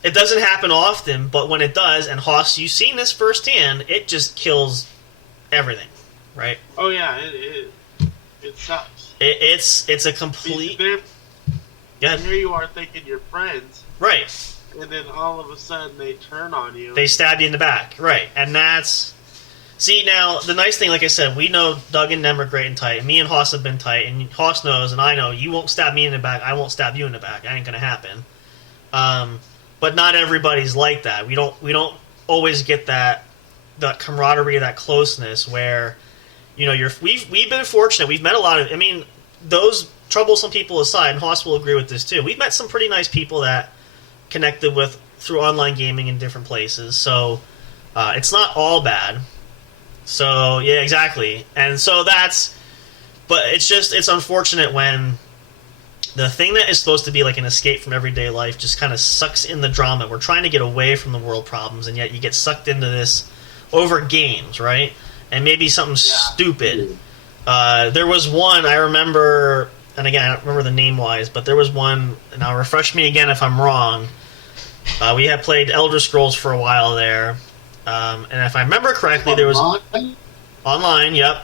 It doesn't happen often, but when it does, and Hoss, you've seen this firsthand, it just kills everything, right? Oh yeah, it sucks. It's a complete... Here you are thinking you're friends. Right. And then all of a sudden they turn on you. They stab you in the back, right. And that's... See, now, the nice thing, like I said, we know Doug and Nem are great and tight, and me and Hoss have been tight, and Hoss knows, and I know, you won't stab me in the back, I won't stab you in the back. That ain't gonna happen. But not everybody's like that. We don't always get that camaraderie, that closeness, where, we've been fortunate. We've met a lot of, those troublesome people aside, and Hoss will agree with this too, we've met some pretty nice people that connected with through online gaming in different places, so it's not all bad. So, yeah, exactly. And so but it's unfortunate when the thing that is supposed to be like an escape from everyday life just kind of sucks in the drama. We're trying to get away from the world problems, and yet you get sucked into this over games, right? And maybe something stupid. There was one, I remember, and again, I don't remember the name-wise, but there was one, and now refresh me again if I'm wrong. We had played Elder Scrolls for a while there. And if I remember correctly, there was... Online, yep.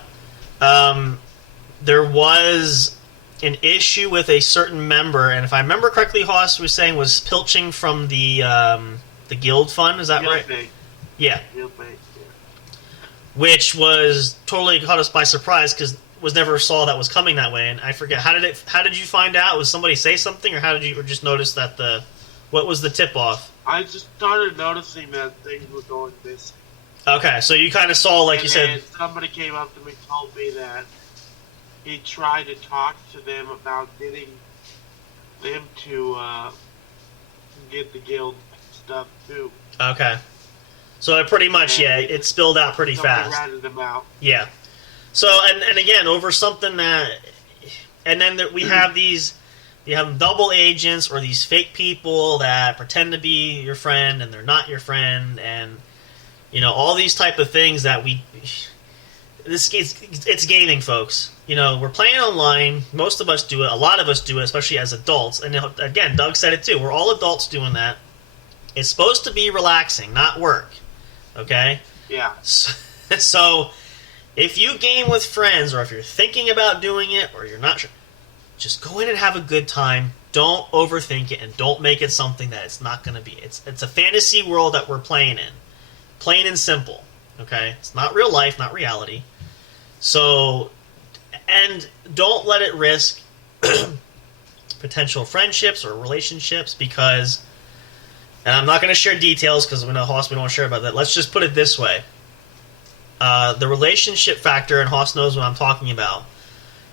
There was an issue with a certain member, and if I remember correctly, Hoss was saying was pilching from the guild fund, is that guild right? Bank. Yeah. Guild Bank, yeah. Which was totally caught us by surprise, because was never saw that was coming that way, and I forget, how did you find out? Was somebody say something, or how did you just notice that what was the tip-off? I just started noticing that things were going missing. Okay, so you kind of saw, like you said... somebody came up to me and told me that he tried to talk to them about getting them to get the guild stuff too. Okay. So it pretty much, it spilled out pretty fast. Ratted them out. Yeah. So, and again, over something that... And then we have these... You have double agents or these fake people that pretend to be your friend and they're not your friend, and, you know, all these type of things that we... It's gaming, folks. You know, we're playing online. Most of us do it. A lot of us do it, especially as adults. And again, Doug said it too. We're all adults doing that. It's supposed to be relaxing, not work. Okay? Yeah. So, if you game with friends, or if you're thinking about doing it, or you're not sure, just go in and have a good time. Don't overthink it, and don't make it something that it's not going to be. It's a fantasy world that we're playing in. Plain and simple. Okay? It's not real life, not reality. So, and don't let it risk potential friendships or relationships, because, and I'm not going to share details because we know Hoss, we don't want to share about that. Let's just put it this way. The relationship factor, and Hoss knows what I'm talking about.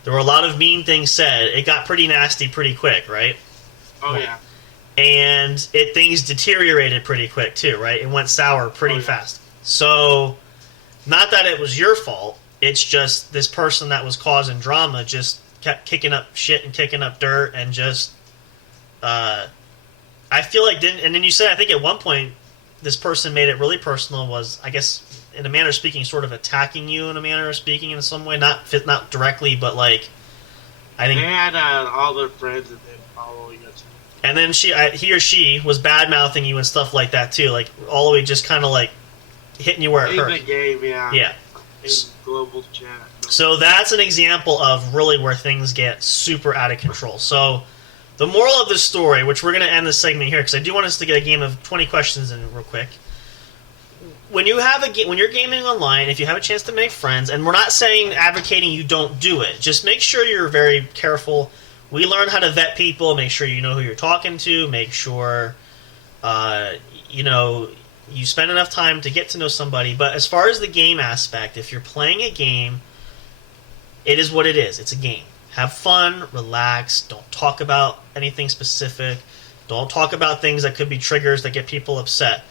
There were a lot of mean things said. It got pretty nasty pretty quick, right? Oh, yeah. And things deteriorated pretty quick, too, right? It went sour pretty fast. So, not that it was your fault. It's just this person that was causing drama just kept kicking up shit and kicking up dirt and just... I feel like and then you said, I think at one point, this person made it really personal, was, I guess, in a manner of speaking, sort of attacking you in a manner of speaking in some way. Not directly, but like, I think... They had all their friends that didn't follow you. And then he or she was bad-mouthing you and stuff like that, too. Like, all the way just kind of like hitting you where it hurt. In the game, yeah. Yeah. In global chat. So that's an example of really where things get super out of control. So the moral of the story, which we're going to end this segment here, because I do want us to get a game of 20 questions in real quick. When you have when you're gaming online, if you have a chance to make friends, and we're not advocating you don't do it, just make sure you're very careful. We learn how to vet people, make sure you know who you're talking to, make sure you spend enough time to get to know somebody. But as far as the game aspect, if you're playing a game, it is what it is. It's a game. Have fun, relax, don't talk about anything specific, don't talk about things that could be triggers that get people upset.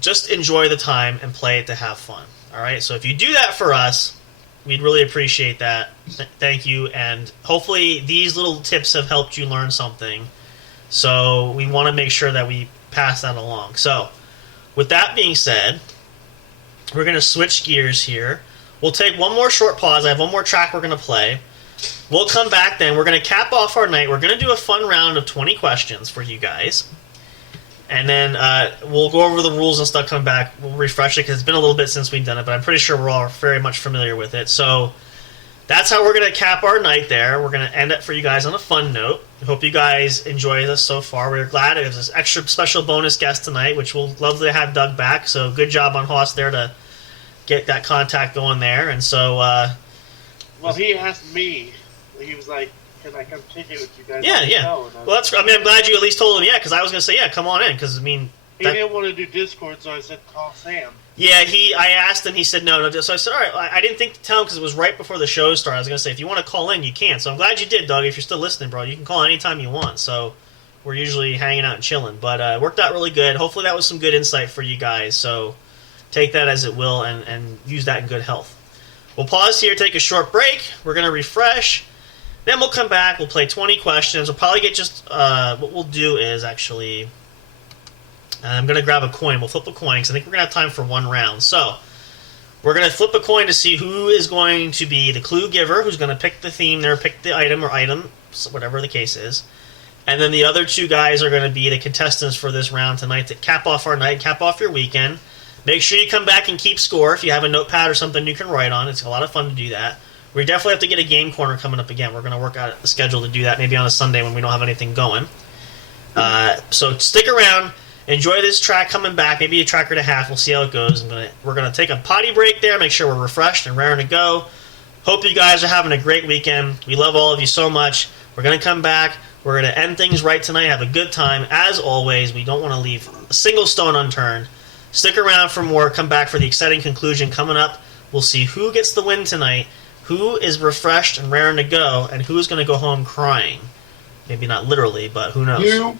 Just enjoy the time and play it to have fun. Alright, so if you do that for us, we'd really appreciate that. Thank you, and hopefully these little tips have helped you learn something. So we want to make sure that we pass that along. So, with that being said, we're going to switch gears here. We'll take one more short pause. I have one more track we're going to play. We'll come back then. We're going to cap off our night. We're going to do a fun round of 20 questions for you guys. And then we'll go over the rules and stuff, come back. We'll refresh it because it's been a little bit since we've done it, but I'm pretty sure we're all very much familiar with it. So that's how we're going to cap our night there. We're going to end it for you guys on a fun note. I hope you guys enjoy this so far. We're glad there's this extra special bonus guest tonight, which we'll love to have Doug back. So good job on Hoss there to get that contact going there. And so... well, he asked me. He was like, can I come kick it with you guys? Yeah. Well, I'm glad you at least told him, because I was going to say, come on in, because, he didn't want to do Discord, so I said, call Sam. Yeah, I asked, and he said no. So I said, all right, I didn't think to tell him, because it was right before the show started. I was going to say, if you want to call in, you can. So I'm glad you did, Doug. If you're still listening, bro, you can call anytime you want. So we're usually hanging out and chilling. But it worked out really good. Hopefully that was some good insight for you guys. So take that as it will, and use that in good health. We'll pause here, take a short break. We're going to refresh. Then we'll come back, we'll play 20 questions. We'll probably get what we'll do is actually, I'm going to grab a coin. We'll flip a coin, because I think we're going to have time for one round. So, we're going to flip a coin to see who is going to be the clue giver, who's going to pick the theme there, pick the item or items, whatever the case is. And then the other two guys are going to be the contestants for this round tonight to cap off our night, cap off your weekend. Make sure you come back and keep score. If you have a notepad or something you can write on, it's a lot of fun to do that. We definitely have to get a game corner coming up again. We're going to work out a schedule to do that, maybe on a Sunday when we don't have anything going. So stick around. Enjoy this track coming back. Maybe a track and a half. We'll see how it goes. We're going to take a potty break there, make sure we're refreshed and raring to go. Hope you guys are having a great weekend. We love all of you so much. We're going to come back. We're going to end things right tonight, have a good time. As always, we don't want to leave a single stone unturned. Stick around for more. Come back for the exciting conclusion coming up. We'll see who gets the win tonight, who is refreshed and raring to go, and who's going to go home crying. Maybe not literally, but who knows.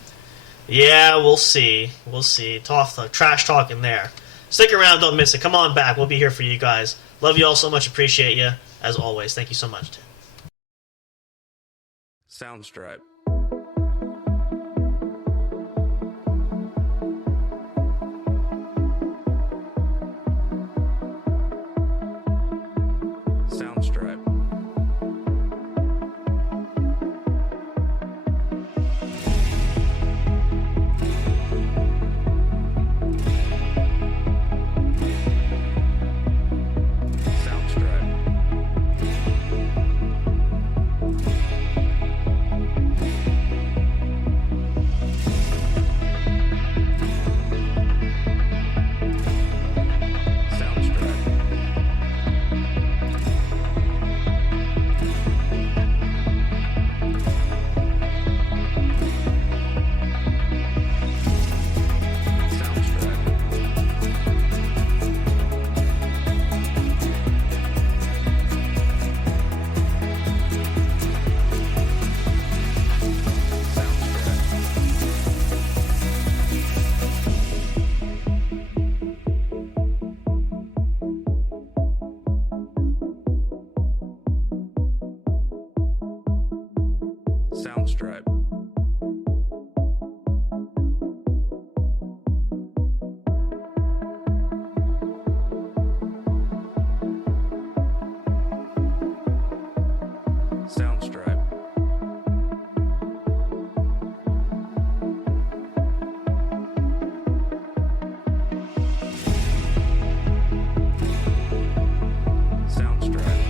Yeah, we'll see. We'll see. Trash talk in there. Stick around, don't miss it. Come on back. We'll be here for you guys. Love you all so much. Appreciate you. As always. Thank you so much. Soundstripe. Soundstripe. Soundstripe. Soundstripe. Soundstripe. Soundstripe.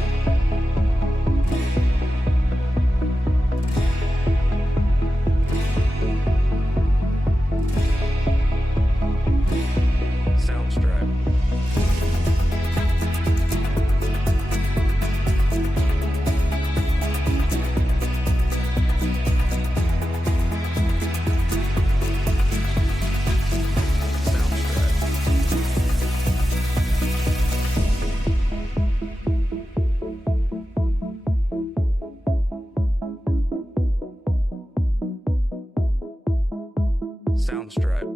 Soundstripe.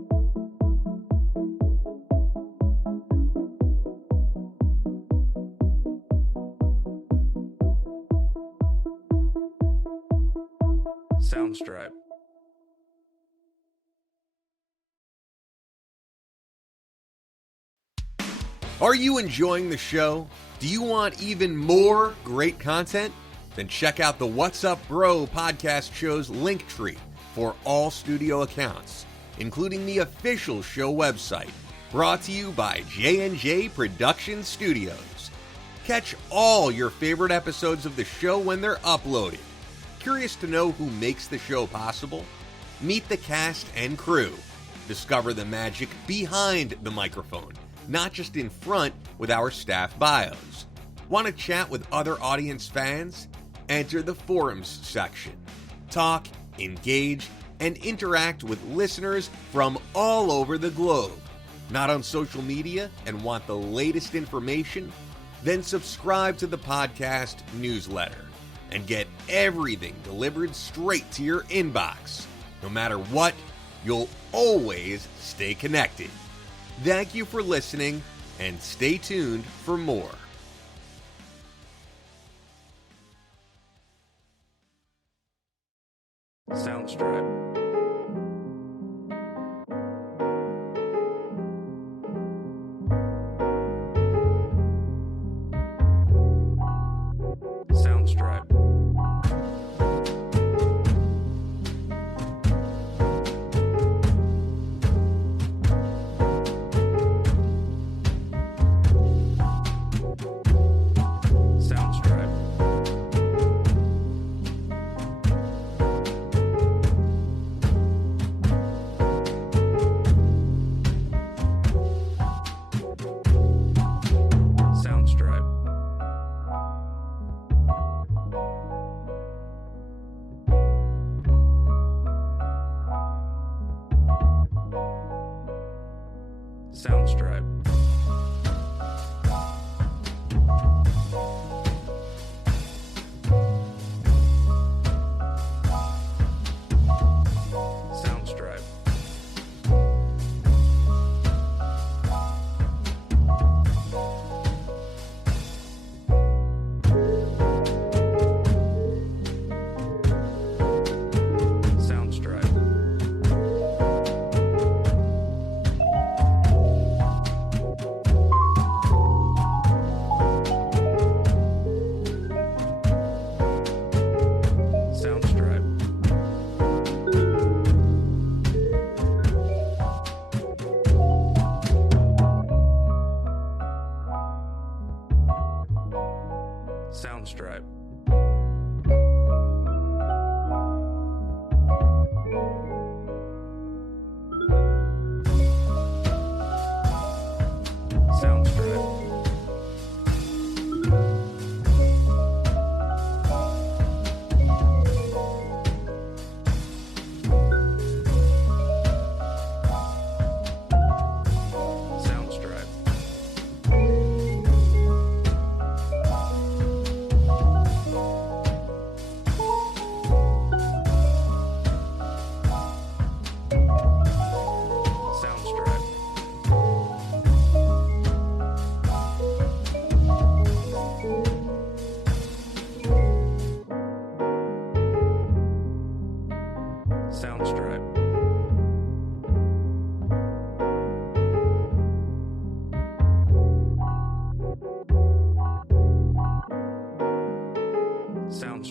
Soundstripe. Are you enjoying the show? Do you want even more great content? Then check out the What's Up Bro podcast show's link tree for all studio accounts, including the official show website, brought to you by J&J Production Studios. Catch all your favorite episodes of the show when they're uploaded. Curious to know who makes the show possible? Meet the cast and crew. Discover the magic behind the microphone, not just in front with our staff bios. Want to chat with other audience fans? Enter the forums section. Talk, engage, and interact with listeners from all over the globe. Not on social media and want the latest information? Then subscribe to the podcast newsletter and get everything delivered straight to your inbox. No matter what, you'll always stay connected. Thank you for listening, and stay tuned for more. Soundstripe. Soundstripe. Soundstripe. Soundstripe. Soundstripe. Soundstripe.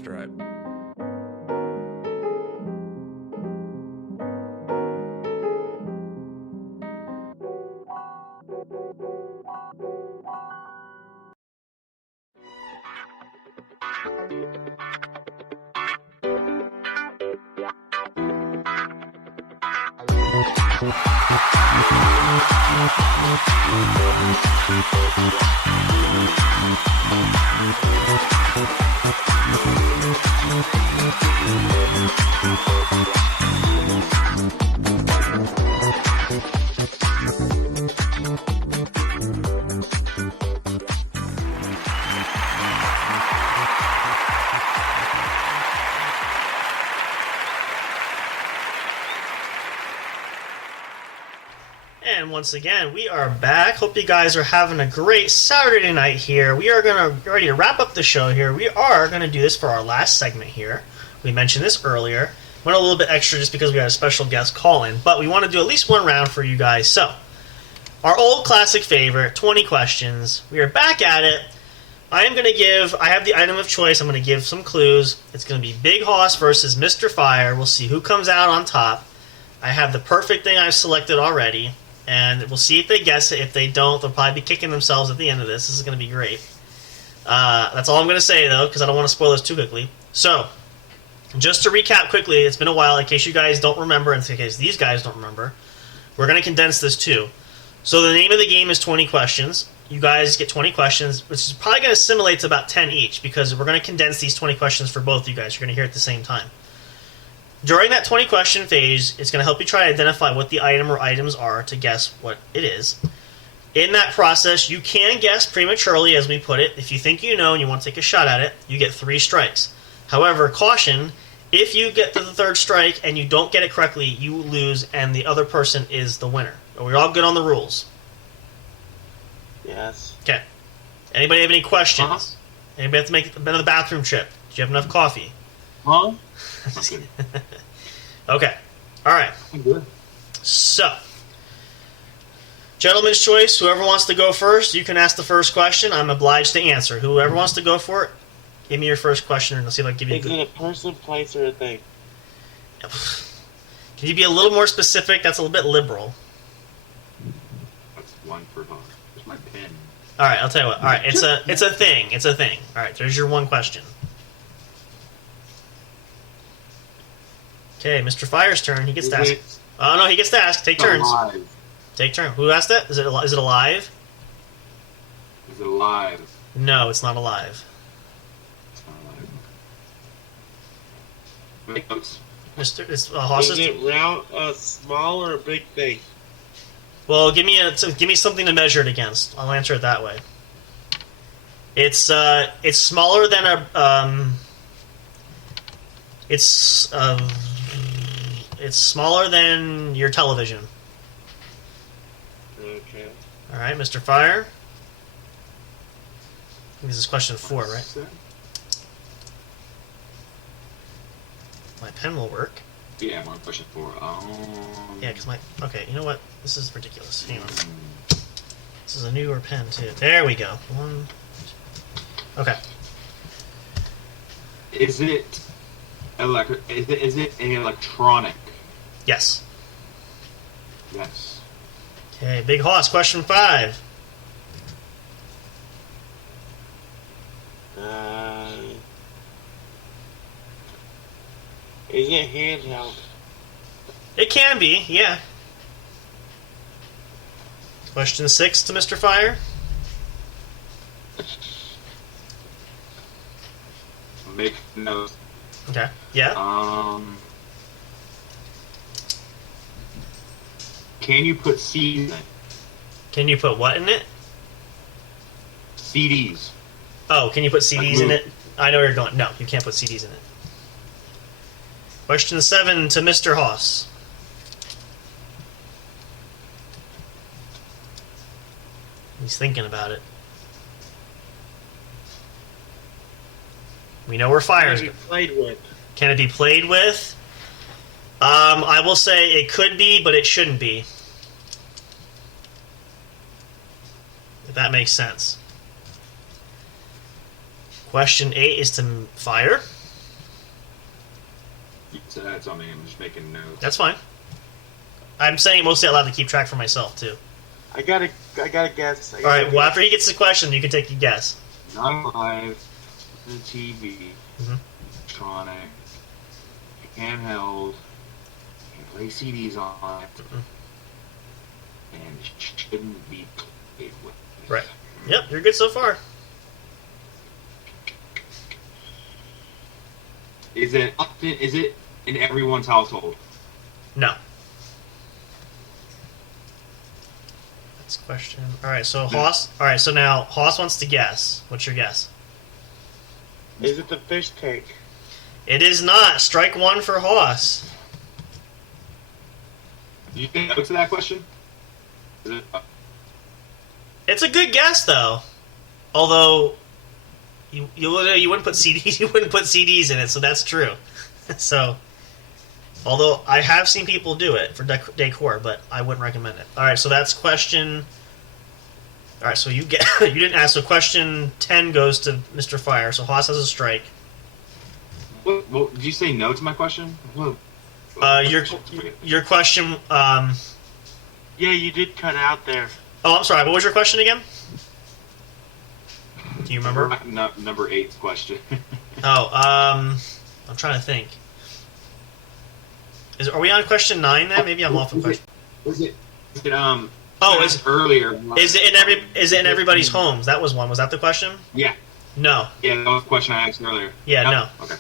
Soundstripe. And once again, we are back. Hope you guys are having a great Saturday night here. We are ready to wrap up the show here. We are going to do this for our last segment here. We mentioned this earlier. Went a little bit extra just because we had a special guest call in, but we want to do at least one round for you guys. So, our old classic favorite, 20 questions. We are back at it. I have the item of choice. I'm going to give some clues. It's going to be Bighoss versus Mr. Fire. We'll see who comes out on top. I have the perfect thing I've selected already. And we'll see if they guess it. If they don't, they'll probably be kicking themselves at the end of this. This is going to be great. That's all I'm going to say, though, because I don't want to spoil this too quickly. So, just to recap quickly, it's been a while, in case you guys don't remember, and in case these guys don't remember, we're going to condense this too. So the name of the game is 20 questions. You guys get 20 questions, which is probably going to assimilate to about 10 each, because we're going to condense these 20 questions for both of you guys. You're going to hear it at the same time. During that 20 question phase, it's going to help you try to identify what the item or items are to guess what it is. In that process, you can guess prematurely, as we put it. If you think you know and you want to take a shot at it, you get 3 strikes. However, caution, if you get to the 3rd strike and you don't get it correctly, you lose and the other person is the winner. Are we all good on the rules? Yes. Okay. Anybody have any questions? Huh? Anybody have to make another bathroom trip? Did you have enough coffee? Huh? Okay. All right. I'm good. So, gentleman's choice. Whoever wants to go first, you can ask the first question. I'm obliged to answer. Whoever wants to go for it, give me your first question, and I'll see if I can give you. Is it a person, place, or a thing? Can you be a little more specific? That's a little bit liberal. That's one for Hawk. There's my pen. All right. I'll tell you what. All right. It's a thing. It's a thing. All right. There's your one question. Okay, Mr. Fire's turn. He gets to ask. Oh no, he gets to ask. Take turns. Alive. Take turn. Who asked that? Is it alive? Is it alive? No, it's not alive. It's not alive. Make notes. Mr. Hoss Is it round, small, or a big thing? Well, give me something to measure it against. I'll answer it that way. It's smaller than a it's smaller than your television. Okay. All right, Mr. Fire. I think this is question 4, right? My pen will work. Yeah, I'm on question 4. Yeah, because okay, you know what? This is ridiculous. Hang on. This is a newer pen, too. There we go. 1, 2. Okay. Is it an electronic? Yes. Yes. Okay, Big Hoss, question 5. Is it handheld? It can be, yeah. Question 6 to Mr. Fire. Make notes. Okay. Yeah. Can you put CDs in it? Can you put what in it? CDs. Oh, can you put CDs in it? I know where you're going. No, you can't put CDs in it. Question 7 to Mr. Hoss. He's thinking about it. We know where fire is. Can it be played with? Can it be played with? I will say it could be, but it shouldn't be. If that makes sense. Question 8 is to Fire. You said that, so I'm just making notes. That's fine. I'm saying it mostly out loud to keep track for myself, too. I gotta guess. Alright, well, after he gets the question, you can take your guess. Not live, the TV, Mm-hmm. electronic, handheld, can play CDs on it, and it shouldn't be played with. Right. Yep, you're good so far. Is it in everyone's household? No. That's a question. Alright, so Hoss... Alright, so now Hoss wants to guess. What's your guess? Is it the fish tank? It is not. Strike one for Hoss. Do you think notes to that question? Is it, It's a good guess, though. Although... You wouldn't put CDs. You wouldn't put CDs in it, so that's true. So, although I have seen people do it for decor, but I wouldn't recommend it. All right, so that's question. All right, so you didn't ask. So question 10 goes to Mr. Fire. So Haas has a strike. well, did you say no to my question? Well, Your question. Yeah, you did cut out there. Oh, I'm sorry. What was your question again? Do you remember? Number 8's question. I'm trying to think. Are we on question 9 then? Maybe I'm off of question. Is it earlier. earlier? Is it in everybody's homes? That was one. Was that the question? Yeah. No. Yeah, that was the question I asked earlier. Yeah, no. Okay.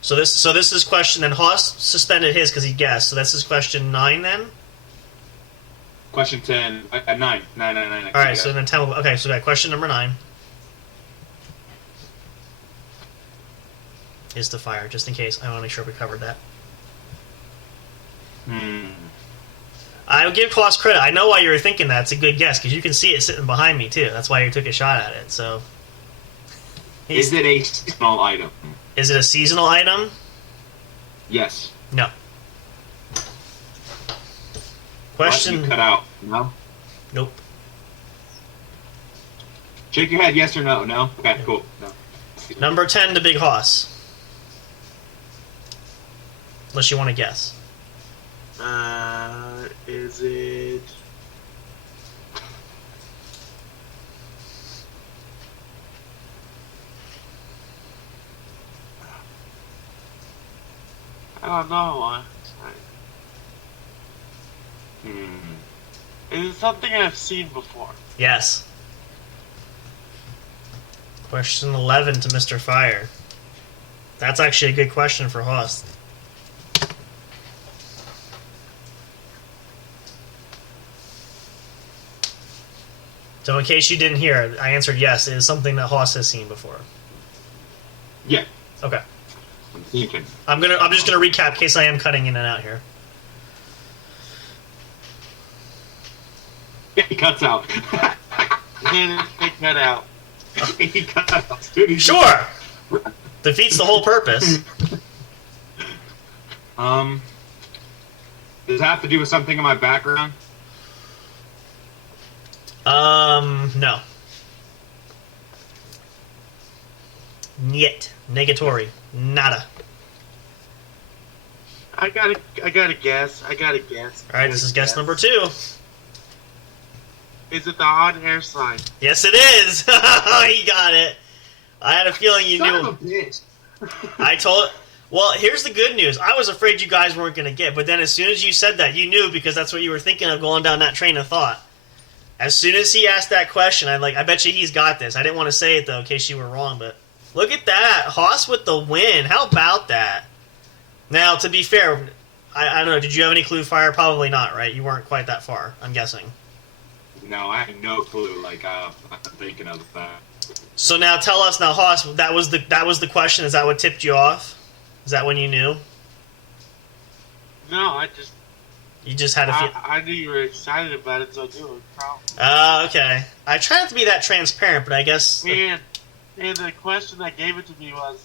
So this is question, and Haas suspended his because he guessed. So this is question 9 then? Question 10. 9. Alright, so then 10. Okay, so we got question number 9. Is the fire, just in case. I want to make sure we covered that. I would give Klaus credit. I know why you were thinking that. It's a good guess, because you can see it sitting behind me, too. That's why you took a shot at it, so... Is it a seasonal item? Is it a seasonal item? Yes. No. Question... You cut out. No? Nope. Shake your head, yes or no? No? Okay, cool. No. Number 10 to Big Hoss. Unless you want to guess. Is it... I don't know. Is it something I've seen before? Yes. Question 11 to Mr. Fire. That's actually a good question for Hoss. So in case you didn't hear, I answered yes. It is something that Hoss has seen before. Yeah. Okay. I'm thinking. I'm just gonna recap in case I am cutting in and out here. He cuts out. He cut out. He cut out. Dude, Sure. Defeats the whole purpose. Does it have to do with something in my background? No. Niet. Negatory. Nada. I gotta guess. Alright, this is guess number 2. Is it the on-air sign? Yes, it is! He got it. I had a feeling you Son knew. of a bitch. I told... Well, here's the good news. I was afraid you guys weren't going to get, but then as soon as you said that, you knew because that's what you were thinking of going down that train of thought. As soon as he asked that question, I bet you he's got this. I didn't want to say it, though, in case you were wrong, but... Look at that. Haas with the win. How about that? Now, to be fair, I don't know. Did you have any clue, Fire? Probably not, right? You weren't quite that far, I'm guessing. No, I had no clue. I'm thinking of that. So now tell us, now, Haas, that was the question. Is that what tipped you off? Is that when you knew? No, You just had a feel. I knew you were excited about it, so I knew it was probably. Okay. I try not to be that transparent, but I guess... And the question that gave it to me was,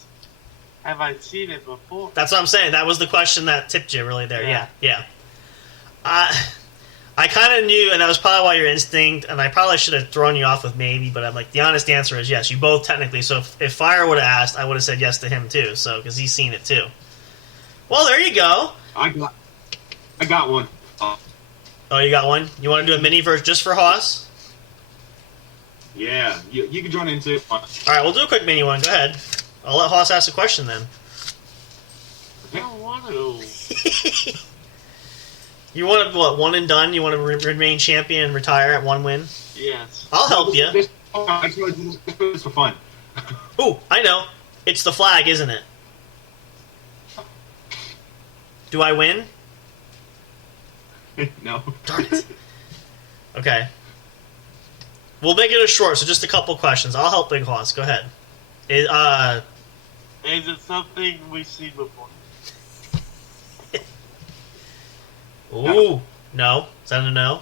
have I seen it before? That's what I'm saying. That was the question that tipped you really there. Yeah. I kind of knew, and that was probably why your instinct, and I probably should have thrown you off with maybe, but I'm like, the honest answer is yes. You both technically. So if Fire would have asked, I would have said yes to him too, so because he's seen it too. Well, there you go. I got one. Oh, you got one? You want to do a mini version just for Haas? Yeah, you can join in too. All right, we'll do a quick mini one. Go ahead. I'll let Haas ask a question then. I don't want to. You want to, what, one and done? You want to remain champion and retire at one win? Yes. I'll help you. I just want to do this for fun. Ooh, I know. It's the flag, isn't it? Do I win? No. Darn it. Okay. We'll make it a short, so just a couple questions. I'll help Big Hoss. Go ahead. Is it something we've seen before? Ooh. No. Is that a no?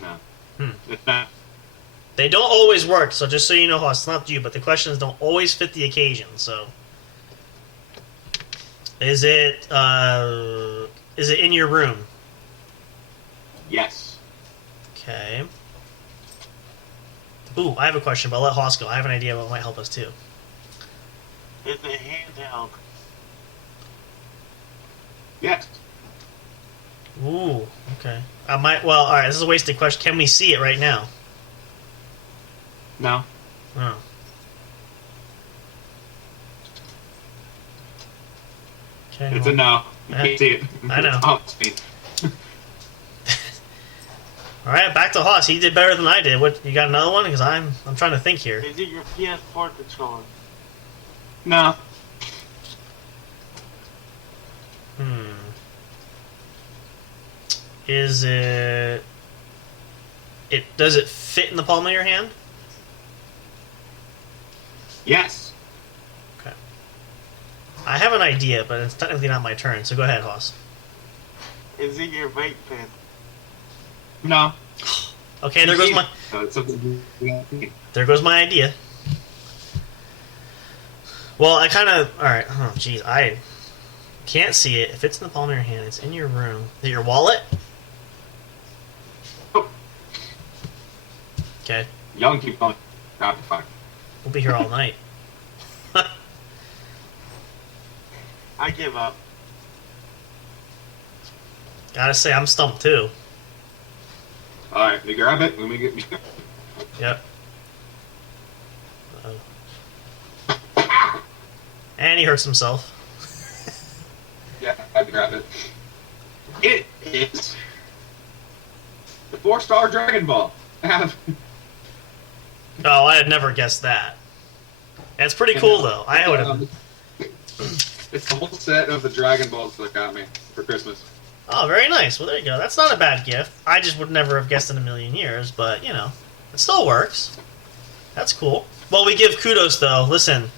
No. It's not. They don't always work, so just so you know, Hoss, it's not you, but the questions don't always fit the occasion, so... Is it in your room? Yes. Okay. Ooh, I have a question, but I'll let Hoss go. I have an idea what might help us, too. Is it handheld? Yes. Ooh, okay. Well, alright, this is a wasted question. Can we see it right now? No. Oh. Okay, It's a no. You can't see it. I know. Oh, it's me. Alright, back to Hoss. He did better than I did. What, you got another one? Because I'm trying to think here. Is it your PS4 controller? No. Is it... Does it fit in the palm of your hand? Yes. Okay. I have an idea, but it's technically not my turn, so go ahead, Hoss. Is it your vape pen? No. Okay, there goes my... There goes my idea. Well, I kind of... Alright, oh, jeez, I can't see it. If it's in the palm of your hand, it's in your room. Is it your wallet? Oh. Okay. Y'all can keep going. Rapid fire. We'll be here all night. I give up. Gotta say, I'm stumped, too. Alright, me grab it. Let me get... Yep. Uh-oh. And he hurts himself. Yeah, I had to grab it. It is the 4-star Dragon Ball. Oh, I had never guessed that. It's pretty cool, though. I would have... It's the whole set of the Dragon Balls that got me for Christmas. Oh, very nice. Well, there you go. That's not a bad gift. I just would never have guessed in a million years, but, you know, it still works. That's cool. Well, we give kudos, though. Listen,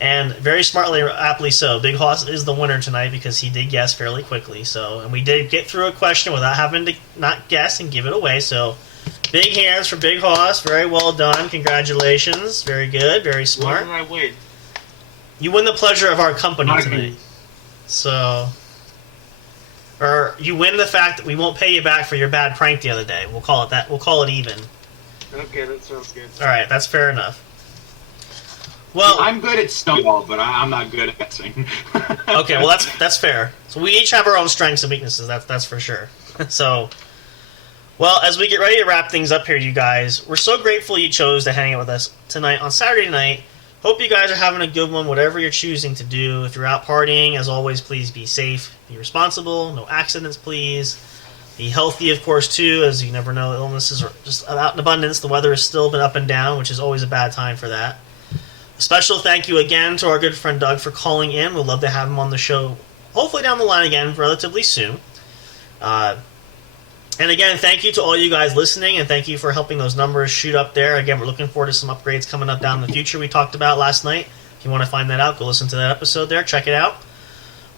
and very smartly, aptly so, Big Hoss is the winner tonight because he did guess fairly quickly. So, and we did get through a question without having to not guess and give it away. So, big hands for Big Hoss. Very well done. Congratulations. Very good. Very smart. What did I win? You win the pleasure of our company tonight. So... Or you win the fact that we won't pay you back for your bad prank the other day. We'll call it that. We'll call it even. Okay, that sounds good. All right, that's fair enough. Well, I'm good at snowball, but I'm not good at guessing. Okay, well that's fair. So we each have our own strengths and weaknesses. That's for sure. So, well, as we get ready to wrap things up here, you guys, we're so grateful you chose to hang out with us tonight on Saturday night. Hope you guys are having a good one, whatever you're choosing to do. If you're out partying, as always, please be safe, be responsible, no accidents, please. Be healthy, of course, too, as you never know, illnesses are just out in abundance. The weather has still been up and down, which is always a bad time for that. A special thank you again to our good friend Doug for calling in. We'd love to have him on the show, hopefully down the line again, relatively soon. And again, thank you to all you guys listening, and thank you for helping those numbers shoot up there. Again, we're looking forward to some upgrades coming up down in the future we talked about last night. If you want to find that out, go listen to that episode there. Check it out.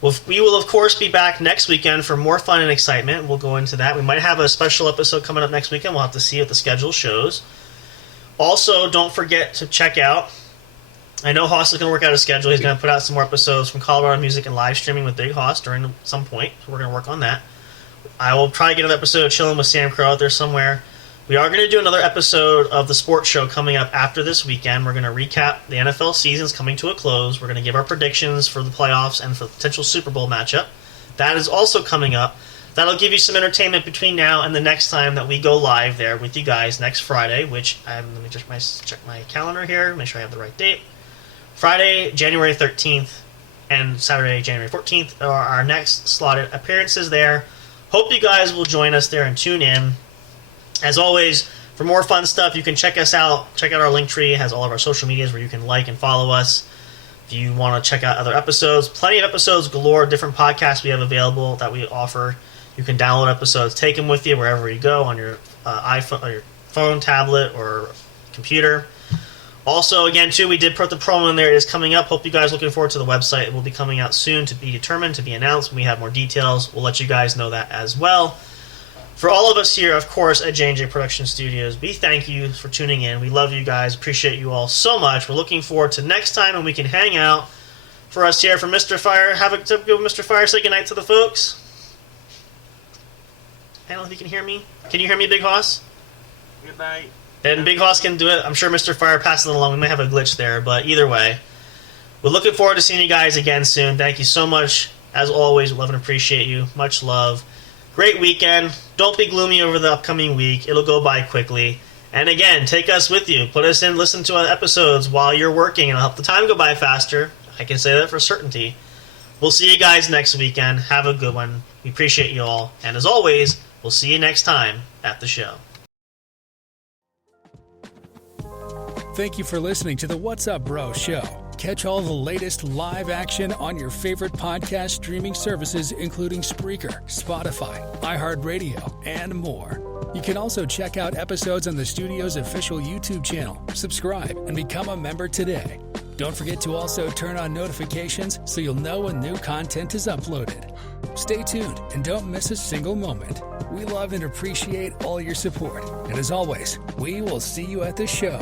We will, of course, be back next weekend for more fun and excitement. We'll go into that. We might have a special episode coming up next weekend. We'll have to see what the schedule shows. Also, don't forget to check out... I know Hoss is going to work out a schedule. He's going to put out some more episodes from Colorado Music and live streaming with Big Hoss during some point. So we're going to work on that. I will try to get an episode of Chilling with Sam Crow out there somewhere. We are going to do another episode of the sports show coming up after this weekend. We're going to recap the NFL season's coming to a close. We're going to give our predictions for the playoffs and for the potential Super Bowl matchup. That is also coming up. That'll give you some entertainment between now and the next time that we go live there with you guys next Friday, which let me just check my calendar here, make sure I have the right date. Friday, January 13th, and Saturday, January 14th are our next slotted appearances there. Hope you guys will join us there and tune in. As always, for more fun stuff, you can check us out. Check out our link tree. It has all of our social medias where you can like and follow us. If you want to check out other episodes, plenty of episodes galore, different podcasts we have available that we offer. You can download episodes, take them with you wherever you go on your iPhone, or your phone, tablet, or computer. Also, again, too, we did put the promo in there. It is coming up. Hope you guys are looking forward to the website. It will be coming out soon, to be determined, to be announced. When we have more details, we'll let you guys know that as well. For all of us here, of course, at J&J Production Studios, we thank you for tuning in. We love you guys. Appreciate you all so much. We're looking forward to next time when we can hang out. For us here, from Mr. Fire, have a good Mr. Fire. Say goodnight to the folks. I don't know if you can hear me. Can you hear me, Bighoss? Good night. And Bighoss can do it. I'm sure Mr. Fire passes it along. We may have a glitch there, but either way, we're looking forward to seeing you guys again soon. Thank you so much. As always, we love and appreciate you. Much love. Great weekend. Don't be gloomy over the upcoming week. It'll go by quickly. And again, take us with you. Put us in, listen to our episodes while you're working, and it'll help the time go by faster. I can say that for certainty. We'll see you guys next weekend. Have a good one. We appreciate you all. And as always, we'll see you next time at the show. Thank you for listening to the What's Up Bro show. Catch all the latest live action on your favorite podcast streaming services, including Spreaker, Spotify, iHeartRadio, and more. You can also check out episodes on the studio's official YouTube channel. Subscribe and become a member today. Don't forget to also turn on notifications so you'll know when new content is uploaded. Stay tuned and don't miss a single moment. We love and appreciate all your support. And as always, we will see you at the show.